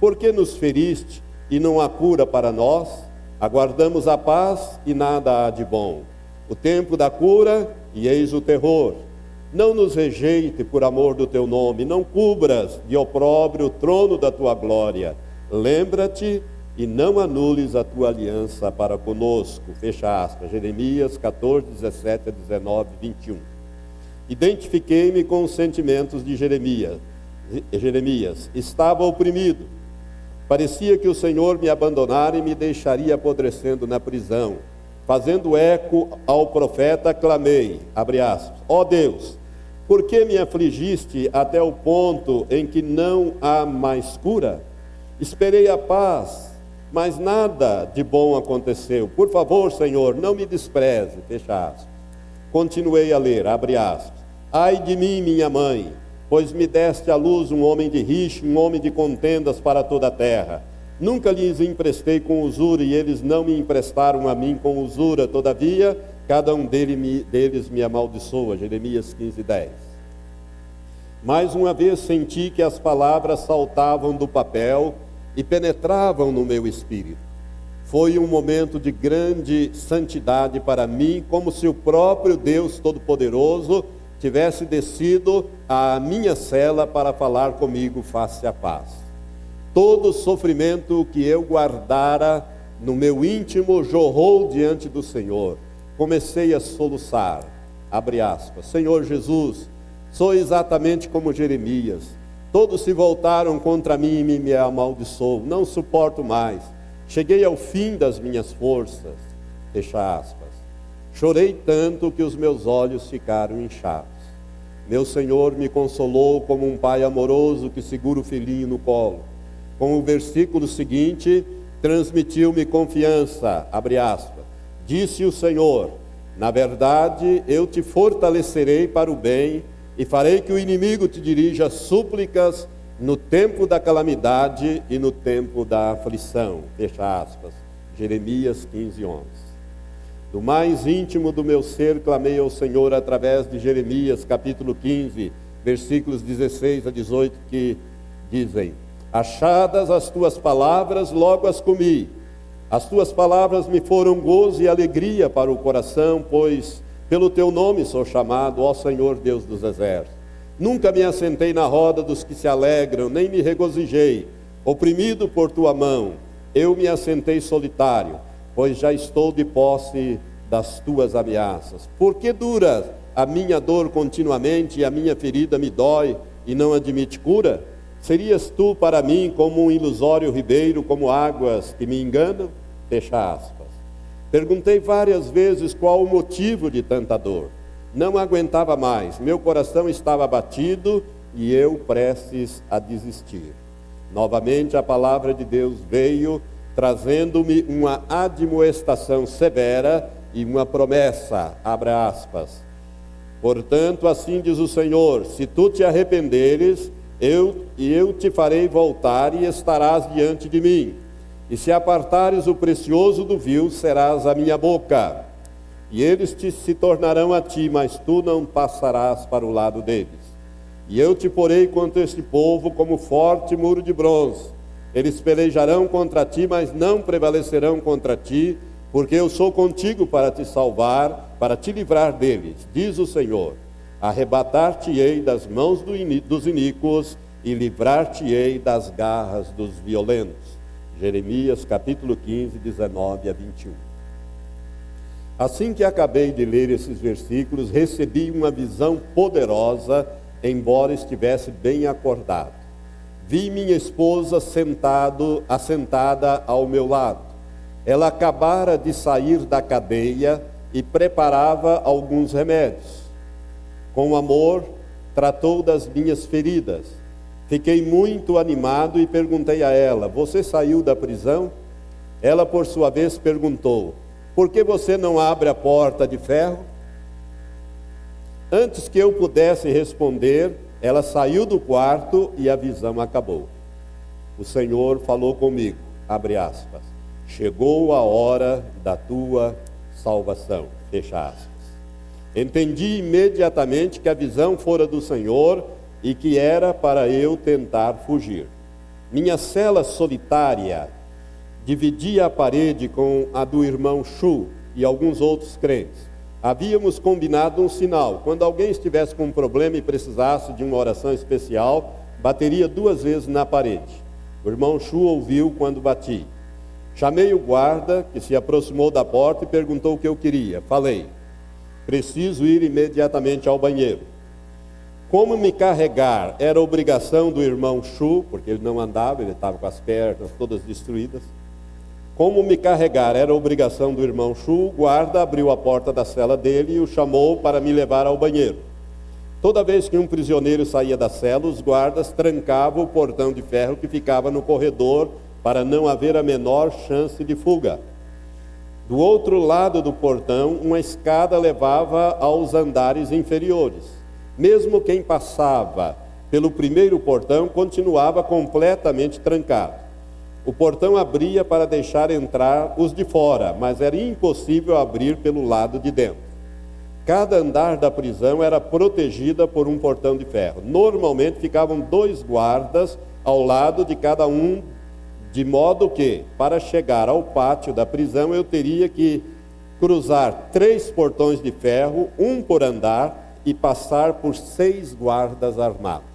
Por que nos feriste e não há cura para nós? Aguardamos a paz e nada há de bom. O tempo da cura e eis o terror. Não nos rejeite por amor do teu nome, não cubras de opróbrio o trono da tua glória. Lembra-te e não anules a tua aliança para conosco. Fecha aspas. Jeremias 14:17-19-21. Identifiquei-me com os sentimentos de Jeremias. Estava oprimido. Parecia que o Senhor me abandonara e me deixaria apodrecendo na prisão. Fazendo eco ao profeta, clamei, abre aspas, ó Deus, por que me afligiste até o ponto em que não há mais cura? Esperei a paz, mas nada de bom aconteceu. Por favor, Senhor, não me despreze, fecha aspas. Continuei a ler, abre aspas, ai de mim, minha mãe, pois me deste à luz um homem de rixa, um homem de contendas para toda a terra. Nunca lhes emprestei com usura, e eles não me emprestaram a mim com usura. Todavia, cada um deles me amaldiçoa. Jeremias 15:10. Mais uma vez senti que as palavras saltavam do papel e penetravam no meu espírito. Foi um momento de grande santidade para mim, como se o próprio Deus Todo-Poderoso tivesse descido à minha cela para falar comigo face a face. Todo o sofrimento que eu guardara no meu íntimo jorrou diante do Senhor. Comecei a soluçar, abre aspas, Senhor Jesus, sou exatamente como Jeremias. Todos se voltaram contra mim e me amaldiçoou. Não suporto mais. Cheguei ao fim das minhas forças. Fecha aspas. Chorei tanto que os meus olhos ficaram inchados. Meu Senhor me consolou como um pai amoroso que segura o filhinho no colo. Com o versículo seguinte, transmitiu-me confiança. Abre aspas. Disse o Senhor, na verdade eu te fortalecerei para o bem e farei que o inimigo te dirija súplicas no tempo da calamidade e no tempo da aflição. Fecha aspas. Jeremias 15:11. Do mais íntimo do meu ser clamei ao Senhor através de Jeremias capítulo 15, versículos 16 a 18, que dizem: achadas as tuas palavras, logo as comi. As tuas palavras me foram gozo e alegria para o coração, pois pelo teu nome sou chamado, ó Senhor Deus dos exércitos. Nunca me assentei na roda dos que se alegram, nem me regozijei, oprimido por tua mão. Eu me assentei solitário, pois já estou de posse das tuas ameaças. Por que dura a minha dor continuamente e a minha ferida me dói e não admite cura? Serias tu para mim como um ilusório ribeiro, como águas que me enganam? Fecha aspas. Perguntei várias vezes qual o motivo de tanta dor. Não aguentava mais, meu coração estava abatido e eu prestes a desistir. Novamente a palavra de Deus veio, trazendo-me uma admoestação severa e uma promessa, abre aspas. Portanto, assim diz o Senhor, se tu te arrependeres, eu te farei voltar e estarás diante de mim. E se apartares o precioso do vil, serás a minha boca. E eles se tornarão a ti, mas tu não passarás para o lado deles. E eu te porei contra este povo como forte muro de bronze. Eles pelejarão contra ti, mas não prevalecerão contra ti, porque eu sou contigo para te salvar, para te livrar deles, diz o Senhor. Arrebatar-te-ei das mãos dos iníquos e livrar-te-ei das garras dos violentos. Jeremias capítulo 15, 19 a 21. Assim que acabei de ler esses versículos, recebi uma visão poderosa, embora estivesse bem acordado. Vi minha esposa assentada ao meu lado. Ela acabara de sair da cadeia e preparava alguns remédios. Com amor, tratou das minhas feridas. Fiquei muito animado e perguntei a ela, você saiu da prisão? Ela, por sua vez, perguntou, por que você não abre a porta de ferro? Antes que eu pudesse responder, ela saiu do quarto e a visão acabou. O Senhor falou comigo, abre aspas, chegou a hora da tua salvação, fecha aspas. Entendi imediatamente que a visão fora do Senhor e que era para eu tentar fugir. Minha cela solitária dividia a parede com a do irmão Shu e alguns outros crentes. Havíamos combinado um sinal. Quando alguém estivesse com um problema e precisasse de uma oração especial, bateria 2 vezes na parede. O irmão Shu ouviu quando bati. Chamei o guarda, que se aproximou da porta e perguntou o que eu queria. Falei, preciso ir imediatamente ao banheiro. Como me carregar era obrigação do irmão Shu, porque ele não andava, ele estava com as pernas todas destruídas. Como me carregar era obrigação do irmão Shu, o guarda abriu a porta da cela dele e o chamou para me levar ao banheiro. Toda vez que um prisioneiro saía da cela, os guardas trancavam o portão de ferro que ficava no corredor para não haver a menor chance de fuga. Do outro lado do portão, uma escada levava aos andares inferiores. Mesmo quem passava pelo primeiro portão continuava completamente trancado. O portão abria para deixar entrar os de fora, mas era impossível abrir pelo lado de dentro. Cada andar da prisão era protegida por um portão de ferro. Normalmente ficavam 2 guardas ao lado de cada um, de modo que, para chegar ao pátio da prisão, eu teria que cruzar 3 portões de ferro, um por andar, e passar por 6 guardas armados.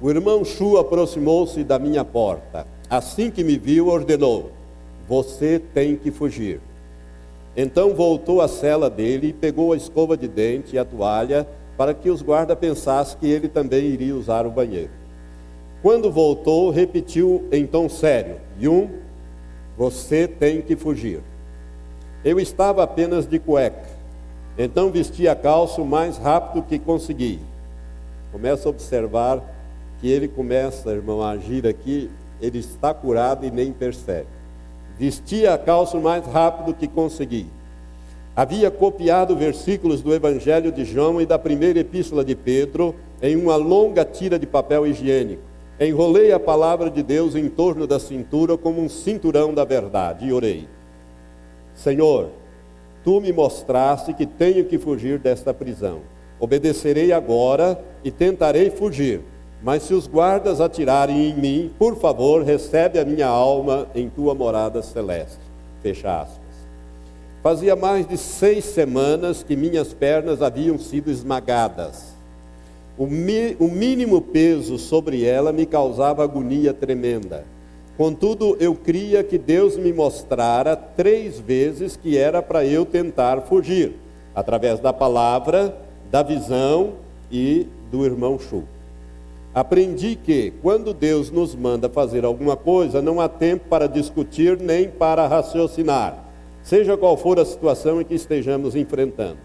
O irmão Chu aproximou-se da minha porta. Assim que me viu, ordenou: você tem que fugir. Então voltou à cela dele e pegou a escova de dente e a toalha para que os guardas pensassem que ele também iria usar o banheiro. Quando voltou, repetiu em tom sério: Yun, você tem que fugir. Eu estava apenas de cueca, então vesti a calça o mais rápido que consegui. Começa a observar que ele começa, irmão, a agir aqui, ele está curado e nem percebe. Vesti a calça o mais rápido que consegui. Havia copiado versículos do Evangelho de João e da primeira epístola de Pedro em uma longa tira de papel higiênico. Enrolei a palavra de Deus em torno da cintura como um cinturão da verdade e orei: Senhor, tu me mostraste que tenho que fugir desta prisão. Obedecerei agora e tentarei fugir. Mas se os guardas atirarem em mim, por favor, recebe a minha alma em tua morada celeste. Fecha aspas. Fazia mais de 6 semanas que minhas pernas haviam sido esmagadas. O mínimo peso sobre ela me causava agonia tremenda. Contudo, eu cria que Deus me mostrara 3 vezes que era para eu tentar fugir, através da palavra, da visão e do irmão Chu. Aprendi que, quando Deus nos manda fazer alguma coisa, não há tempo para discutir nem para raciocinar, seja qual for a situação em que estejamos enfrentando.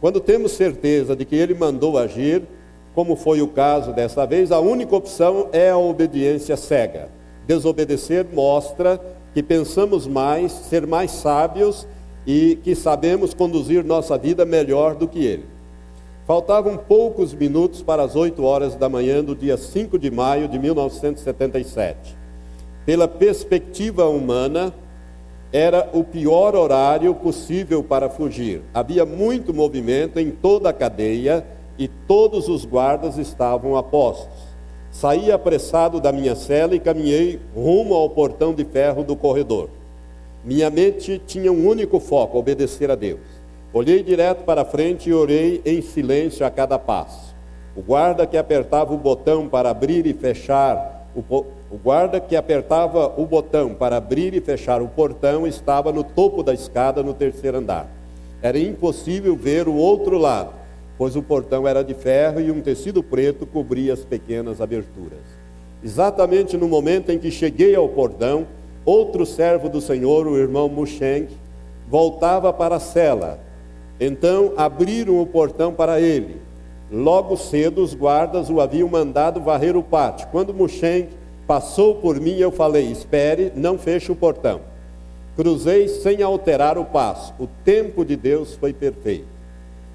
Quando temos certeza de que Ele mandou agir, como foi o caso dessa vez, a única opção é a obediência cega. Desobedecer mostra que pensamos mais, ser mais sábios e que sabemos conduzir nossa vida melhor do que Ele. Faltavam poucos minutos para as 8 horas da manhã do dia 5 de maio de 1977. Pela perspectiva humana, era o pior horário possível para fugir. Havia muito movimento em toda a cadeia e todos os guardas estavam a postos. Saí apressado da minha cela e caminhei rumo ao portão de ferro do corredor. Minha mente tinha um único foco: obedecer a Deus. Olhei direto para frente e orei em silêncio a cada passo. O guarda que apertava o botão para abrir e fechar o portão estava no topo da escada no 3º andar. Era impossível ver o outro lado, pois o portão era de ferro e um tecido preto cobria as pequenas aberturas. Exatamente no momento em que cheguei ao portão, outro servo do Senhor, o irmão Musheng, voltava para a cela. Então abriram o portão para ele. Logo cedo os guardas o haviam mandado varrer o pátio. Quando Musheng passou por mim, eu falei: espere, não feche o portão. Cruzei sem alterar o passo. O tempo de Deus foi perfeito.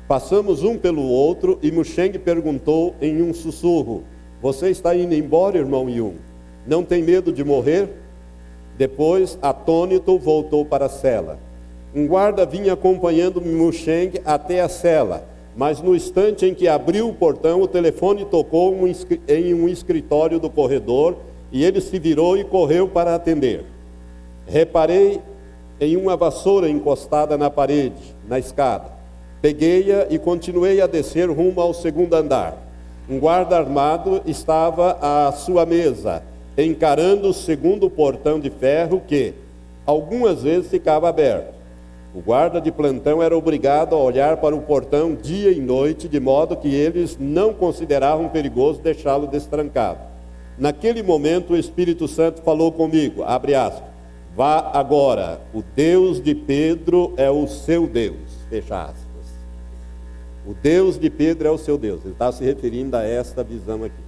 Passamos um pelo outro e Musheng perguntou em um sussurro: você está indo embora, irmão Yun? Não tem medo de morrer? Depois, atônito, voltou para a cela. Um guarda vinha acompanhando Musheng até a cela, mas no instante em que abriu o portão, o telefone tocou em um escritório do corredor e ele se virou e correu para atender. Reparei em uma vassoura encostada na parede, na escada. Peguei-a e continuei a descer rumo ao 2º andar. Um guarda armado estava à sua mesa, encarando o 2º portão de ferro que, algumas vezes, ficava aberto. O guarda de plantão era obrigado a olhar para o portão dia e noite, de modo que eles não consideravam perigoso deixá-lo destrancado. Naquele momento o Espírito Santo falou comigo, abre aspas: vá agora, o Deus de Pedro é o seu Deus, fecha aspas. O Deus de Pedro é o seu Deus. Ele está se referindo a esta visão aqui.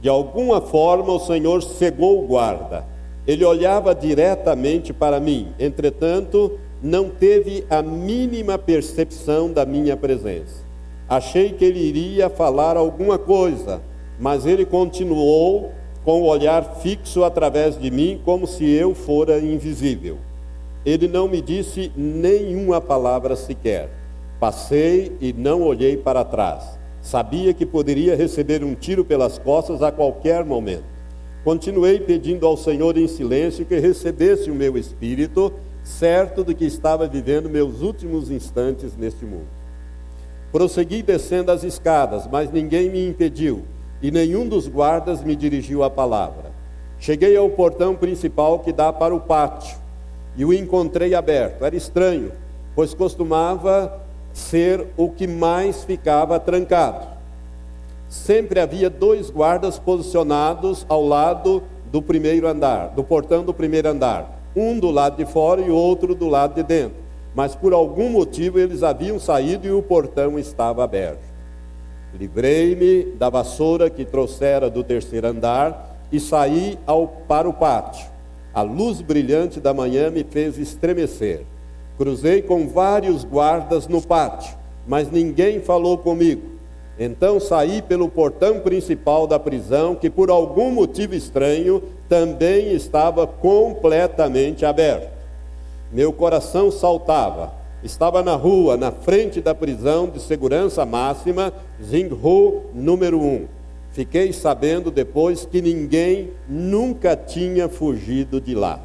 De alguma forma o Senhor cegou o guarda. Ele olhava diretamente para mim, entretanto, não teve a mínima percepção da minha presença. Achei que ele iria falar alguma coisa, mas ele continuou com o olhar fixo através de mim, como se eu fora invisível. Ele não me disse nenhuma palavra sequer. Passei e não olhei para trás. Sabia que poderia receber um tiro pelas costas a qualquer momento. Continuei pedindo ao Senhor em silêncio que recebesse o meu espírito, certo de que estava vivendo meus últimos instantes neste mundo. Prossegui descendo as escadas, mas ninguém me impediu, e nenhum dos guardas me dirigiu a palavra. Cheguei ao portão principal que dá para o pátio, e o encontrei aberto. Era estranho, pois costumava ser o que mais ficava trancado. Sempre havia 2 guardas posicionados ao lado do primeiro andar, do portão do primeiro andar. Um do lado de fora e o outro do lado de dentro. Mas por algum motivo eles haviam saído e o portão estava aberto. Livrei-me da vassoura que trouxera do terceiro andar e saí para o pátio. A luz brilhante da manhã me fez estremecer. Cruzei com vários guardas no pátio, mas ninguém falou comigo. Então saí pelo portão principal da prisão, que por algum motivo estranho também estava completamente aberto. Meu coração saltava. Estava na rua, na frente da prisão de segurança máxima, Xinghu número 1. Fiquei sabendo depois que ninguém nunca tinha fugido de lá.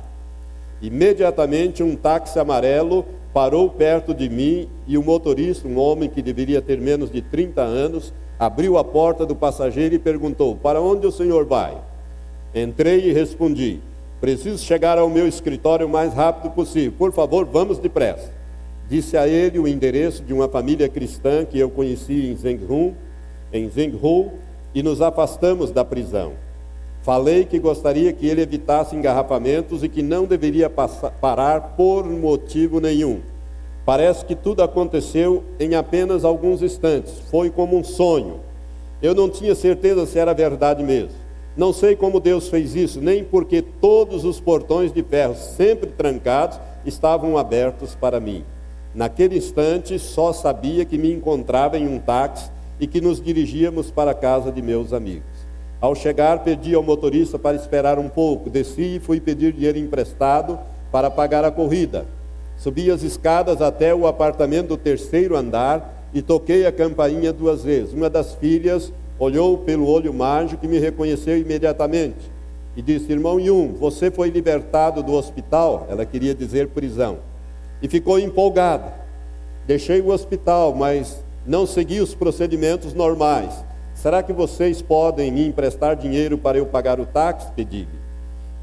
Imediatamente um táxi amarelo parou perto de mim e o motorista, um homem que deveria ter menos de 30 anos, abriu a porta do passageiro e perguntou: para onde o senhor vai? Entrei e respondi: preciso chegar ao meu escritório o mais rápido possível. Por favor, vamos depressa. Disse a ele o endereço de uma família cristã que eu conheci em Xinghu, e nos afastamos da prisão. Falei que gostaria que ele evitasse engarrafamentos e que não deveria parar por motivo nenhum. Parece que tudo aconteceu em apenas alguns instantes. Foi como um sonho. Eu não tinha certeza se era verdade mesmo. Não sei como Deus fez isso, nem porque todos os portões de ferro, sempre trancados, estavam abertos para mim. Naquele instante, só sabia que me encontrava em um táxi e que nos dirigíamos para a casa de meus amigos. Ao chegar, pedi ao motorista para esperar um pouco. Desci e fui pedir dinheiro emprestado para pagar a corrida. Subi as escadas até o apartamento do terceiro andar e toquei a campainha 2 vezes. Uma das filhas olhou pelo olho mágico e me reconheceu imediatamente. E disse: irmão Yun, você foi libertado do hospital? Ela queria dizer prisão. E ficou empolgada. Deixei o hospital, mas não segui os procedimentos normais. Será que vocês podem me emprestar dinheiro para eu pagar o táxi? Pedi-lhe.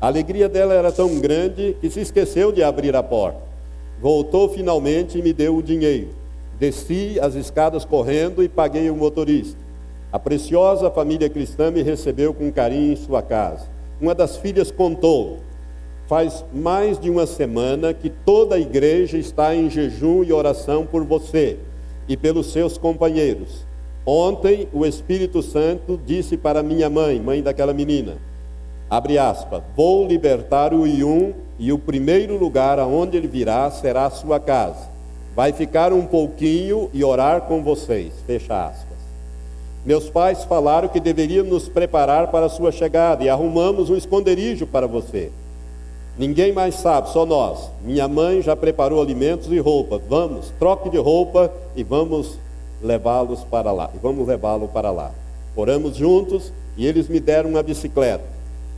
A alegria dela era tão grande que se esqueceu de abrir a porta. Voltou finalmente e me deu o dinheiro. Desci as escadas correndo e paguei o motorista. A preciosa família cristã me recebeu com carinho em sua casa. Uma das filhas contou: faz mais de uma semana que toda a igreja está em jejum e oração por você e pelos seus companheiros. Ontem o Espírito Santo disse para minha mãe daquela menina, abre aspas, vou libertar o Yun e o primeiro lugar aonde ele virá será a sua casa. Vai ficar um pouquinho e orar com vocês, fecha aspas. Meus pais falaram que deveríamos nos preparar para a sua chegada e arrumamos um esconderijo para você. Ninguém mais sabe, só nós. Minha mãe já preparou alimentos e roupas. Vamos, troque de roupa e vamos levá-lo para lá. Oramos juntos e eles me deram uma bicicleta.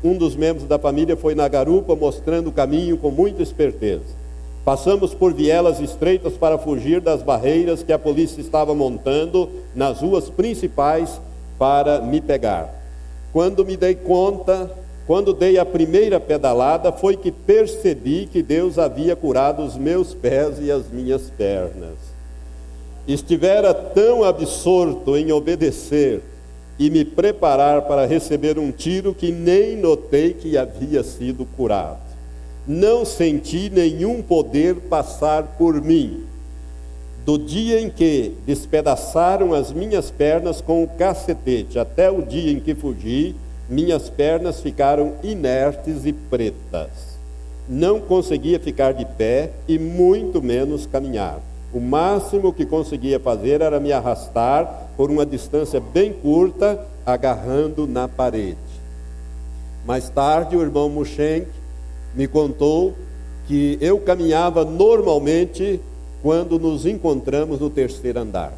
Um dos membros da família foi na garupa mostrando o caminho com muita esperteza. Passamos por vielas estreitas para fugir das barreiras que a polícia estava montando nas ruas principais para me pegar. Quando dei a primeira pedalada, foi que percebi que Deus havia curado os meus pés e as minhas pernas. Estivera tão absorto em obedecer e me preparar para receber um tiro que nem notei que havia sido curado. Não senti nenhum poder passar por mim. Do dia em que despedaçaram as minhas pernas com o cacetete até o dia em que fugi, minhas pernas ficaram inertes e pretas. Não conseguia ficar de pé e muito menos caminhar. O máximo que conseguia fazer era me arrastar por uma distância bem curta, agarrando na parede. Mais tarde, o irmão Mushenk me contou que eu caminhava normalmente quando nos encontramos no terceiro andar.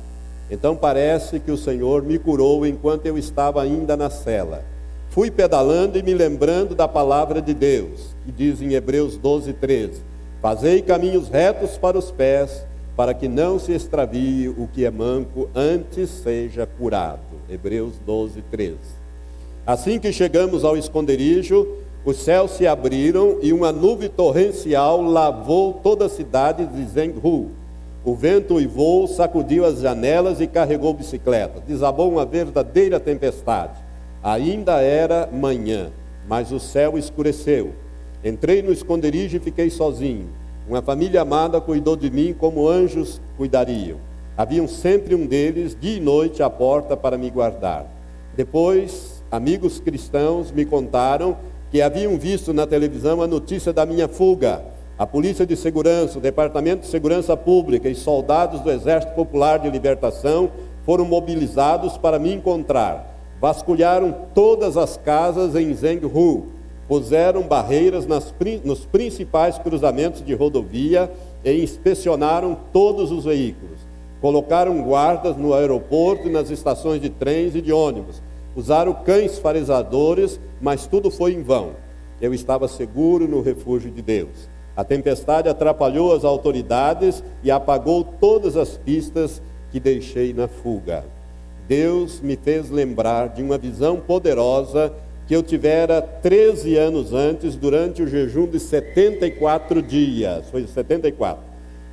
Então parece que o Senhor me curou enquanto eu estava ainda na cela. Fui pedalando e me lembrando da palavra de Deus, que diz em Hebreus 12:13: fazei caminhos retos para os pés, para que não se extravie o que é manco, antes seja curado. Hebreus 12:13. Assim que chegamos ao esconderijo, os céus se abriram e uma nuvem torrencial lavou toda a cidade de Zenghu. O vento uivou, sacudiu as janelas e carregou bicicletas. Desabou uma verdadeira tempestade. Ainda era manhã, mas o céu escureceu. Entrei no esconderijo e fiquei sozinho. Uma família amada cuidou de mim como anjos cuidariam. Haviam sempre um deles, dia e noite, à porta para me guardar. Depois, amigos cristãos me contaram que haviam visto na televisão a notícia da minha fuga. A Polícia de Segurança, o Departamento de Segurança Pública e soldados do Exército Popular de Libertação foram mobilizados para me encontrar. Vasculharam todas as casas em Zenghu, puseram barreiras nos principais cruzamentos de rodovia e inspecionaram todos os veículos. Colocaram guardas no aeroporto e nas estações de trens e de ônibus. Usaram cães farejadores, mas tudo foi em vão. Eu estava seguro no refúgio de Deus. A tempestade atrapalhou as autoridades e apagou todas as pistas que deixei na fuga. Deus me fez lembrar de uma visão poderosa que eu tivera 13 anos antes, durante o jejum de 74 dias. Foi 74.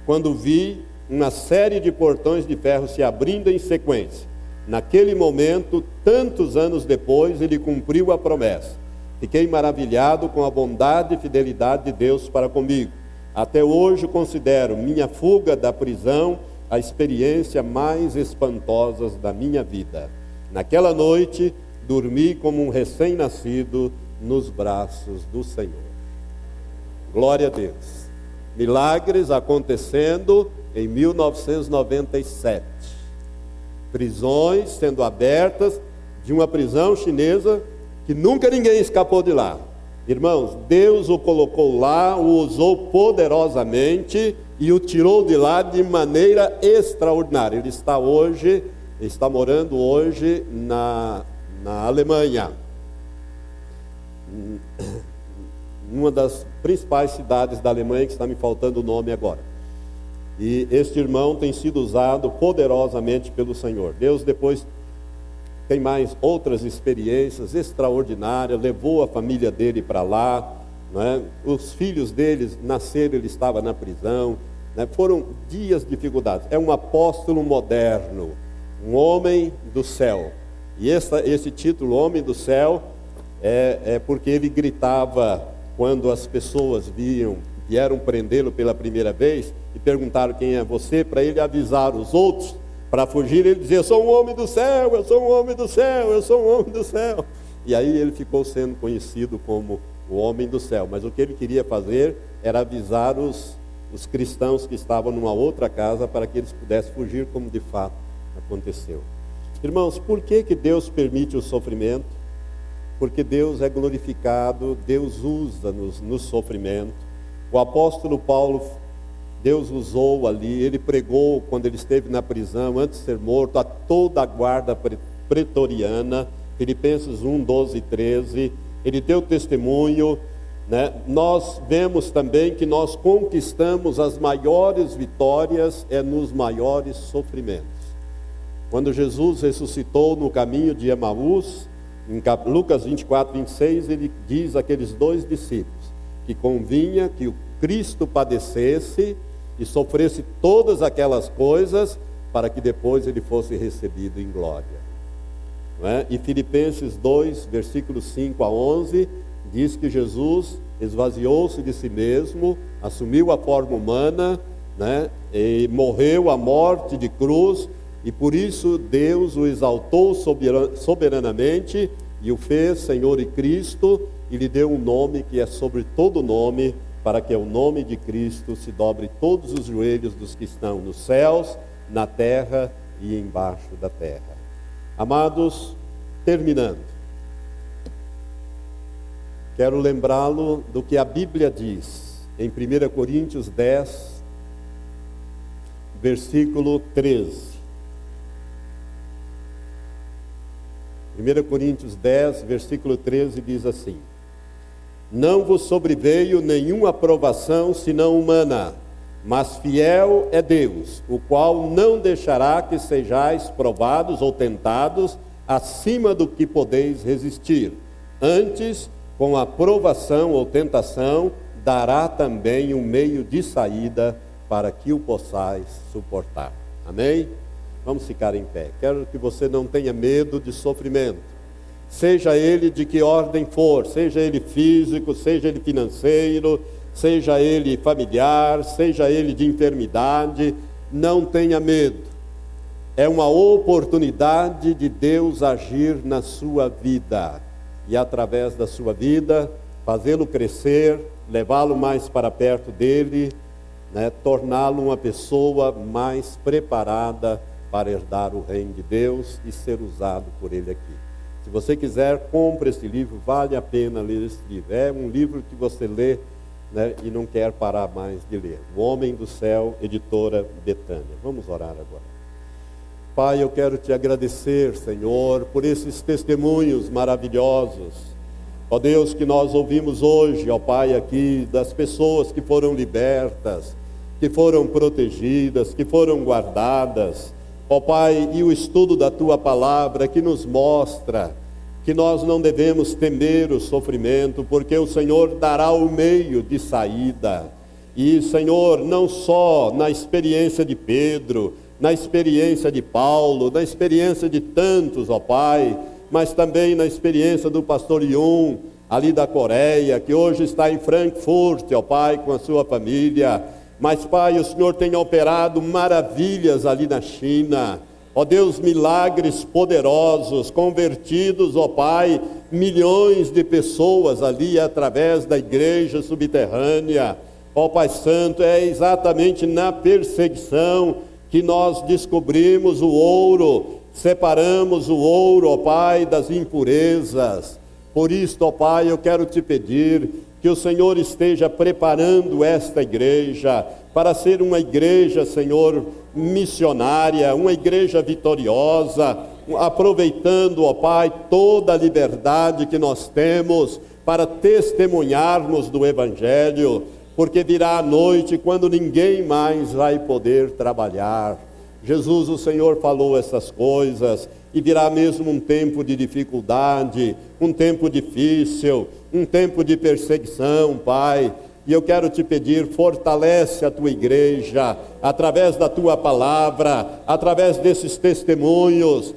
Quando vi uma série de portões de ferro se abrindo em sequência. Naquele momento, tantos anos depois, ele cumpriu a promessa. Fiquei maravilhado com a bondade e fidelidade de Deus para comigo. Até hoje considero minha fuga da prisão a experiência mais espantosa da minha vida. Naquela noite, dormi como um recém-nascido nos braços do Senhor. Glória a Deus. Milagres acontecendo em 1997. Prisões sendo abertas, de uma prisão chinesa que nunca ninguém escapou de lá. Irmãos, Deus o colocou lá, o usou poderosamente e o tirou de lá de maneira extraordinária. Ele está morando hoje na Alemanha, uma das principais cidades da Alemanha, que está me faltando o nome agora. E este irmão tem sido usado poderosamente pelo Senhor. Deus depois tem mais outras experiências extraordinárias, levou a família dele para lá, né? Os filhos deles nasceram, ele estava na prisão, né? Foram dias de dificuldades. É um apóstolo moderno, um homem do céu. E esse título, Homem do Céu, é porque ele gritava quando as pessoas vieram prendê-lo pela primeira vez e perguntaram quem é você, para ele avisar os outros. Para fugir, ele dizia: eu sou um homem do céu, eu sou um homem do céu, eu sou um homem do céu. E aí ele ficou sendo conhecido como o homem do céu. Mas o que ele queria fazer era avisar os cristãos que estavam numa outra casa para que eles pudessem fugir, como de fato aconteceu. Irmãos, por que Deus permite o sofrimento? Porque Deus é glorificado, Deus usa-nos no sofrimento. O apóstolo Paulo, Deus usou ali, ele pregou quando ele esteve na prisão, antes de ser morto, a toda a guarda pretoriana, Filipenses 1, 12 e 13, ele deu testemunho, né? Nós vemos também que nós conquistamos as maiores vitórias nos maiores sofrimentos. Quando Jesus ressuscitou no caminho de Emaús, em Lucas 24, 26, ele diz àqueles 2 discípulos que convinha que o Cristo padecesse e sofresse todas aquelas coisas para que depois ele fosse recebido em glória. Não é? E Filipenses 2, versículos 5 a 11, diz que Jesus esvaziou-se de si mesmo, assumiu a forma humana, né? E morreu a morte de cruz, e por isso Deus o exaltou soberanamente e o fez Senhor e Cristo, e lhe deu um nome que é sobre todo nome, para que ao nome de Cristo se dobre todos os joelhos dos que estão nos céus, na terra e embaixo da terra. Amados, terminando. Quero lembrá-lo do que a Bíblia diz, em 1 Coríntios 10, versículo 13. 1 Coríntios 10, versículo 13 diz assim: Não vos sobreveio nenhuma provação senão humana, mas fiel é Deus, o qual não deixará que sejais provados ou tentados acima do que podeis resistir. Antes, com a provação ou tentação, dará também um meio de saída para que o possais suportar. Amém? Vamos ficar em pé. Quero que você não tenha medo de sofrimento. Seja ele de que ordem for, seja ele físico, seja ele financeiro, seja ele familiar, seja ele de enfermidade, não tenha medo. É uma oportunidade de Deus agir na sua vida. E através da sua vida, fazê-lo crescer, levá-lo mais para perto dele, torná-lo uma pessoa mais preparada para herdar o reino de Deus e ser usado por ele aqui. Se você quiser, compre esse livro, vale a pena ler esse livro. É um livro que você lê, e não quer parar mais de ler. O Homem do Céu, editora Betânia. Vamos orar agora. Pai, eu quero te agradecer, Senhor, por esses testemunhos maravilhosos. Ó Deus, que nós ouvimos hoje, ó Pai, aqui, das pessoas que foram libertas, que foram protegidas, que foram guardadas. Ó Pai, e o estudo da Tua Palavra que nos mostra que nós não devemos temer o sofrimento, porque o Senhor dará o meio de saída. E, Senhor, não só na experiência de Pedro, na experiência de Paulo, na experiência de tantos, ó Pai, mas também na experiência do pastor Yun, ali da Coreia, que hoje está em Frankfurt, ó Pai, com a sua família. Mas, Pai, o Senhor tem operado maravilhas ali na China. Ó Deus, milagres poderosos, convertidos, ó Pai, milhões de pessoas ali através da igreja subterrânea. Ó Pai Santo, é exatamente na perseguição que nós descobrimos o ouro, separamos o ouro, ó Pai, das impurezas. Por isso, ó Pai, eu quero te pedir que o Senhor esteja preparando esta igreja para ser uma igreja, Senhor, missionária, uma igreja vitoriosa, aproveitando, ó Pai, toda a liberdade que nós temos para testemunharmos do Evangelho, porque virá a noite quando ninguém mais vai poder trabalhar. Jesus, o Senhor falou essas coisas, e virá mesmo um tempo de dificuldade, um tempo difícil, um tempo de perseguição, Pai. E eu quero te pedir, fortalece a tua igreja, através da tua palavra, através desses testemunhos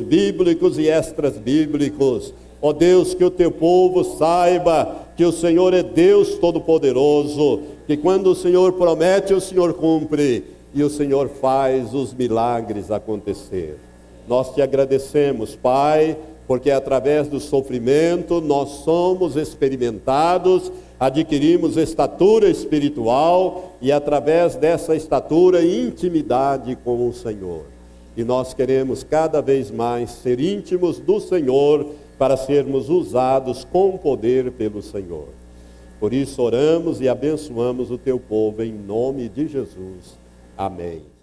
bíblicos e extras bíblicos. Ó Deus, que o teu povo saiba que o Senhor é Deus Todo-Poderoso, que quando o Senhor promete, o Senhor cumpre, e o Senhor faz os milagres acontecer. Nós te agradecemos, Pai, porque através do sofrimento nós somos experimentados, adquirimos estatura espiritual e através dessa estatura intimidade com o Senhor. E nós queremos cada vez mais ser íntimos do Senhor para sermos usados com poder pelo Senhor. Por isso oramos e abençoamos o teu povo em nome de Jesus. Amém.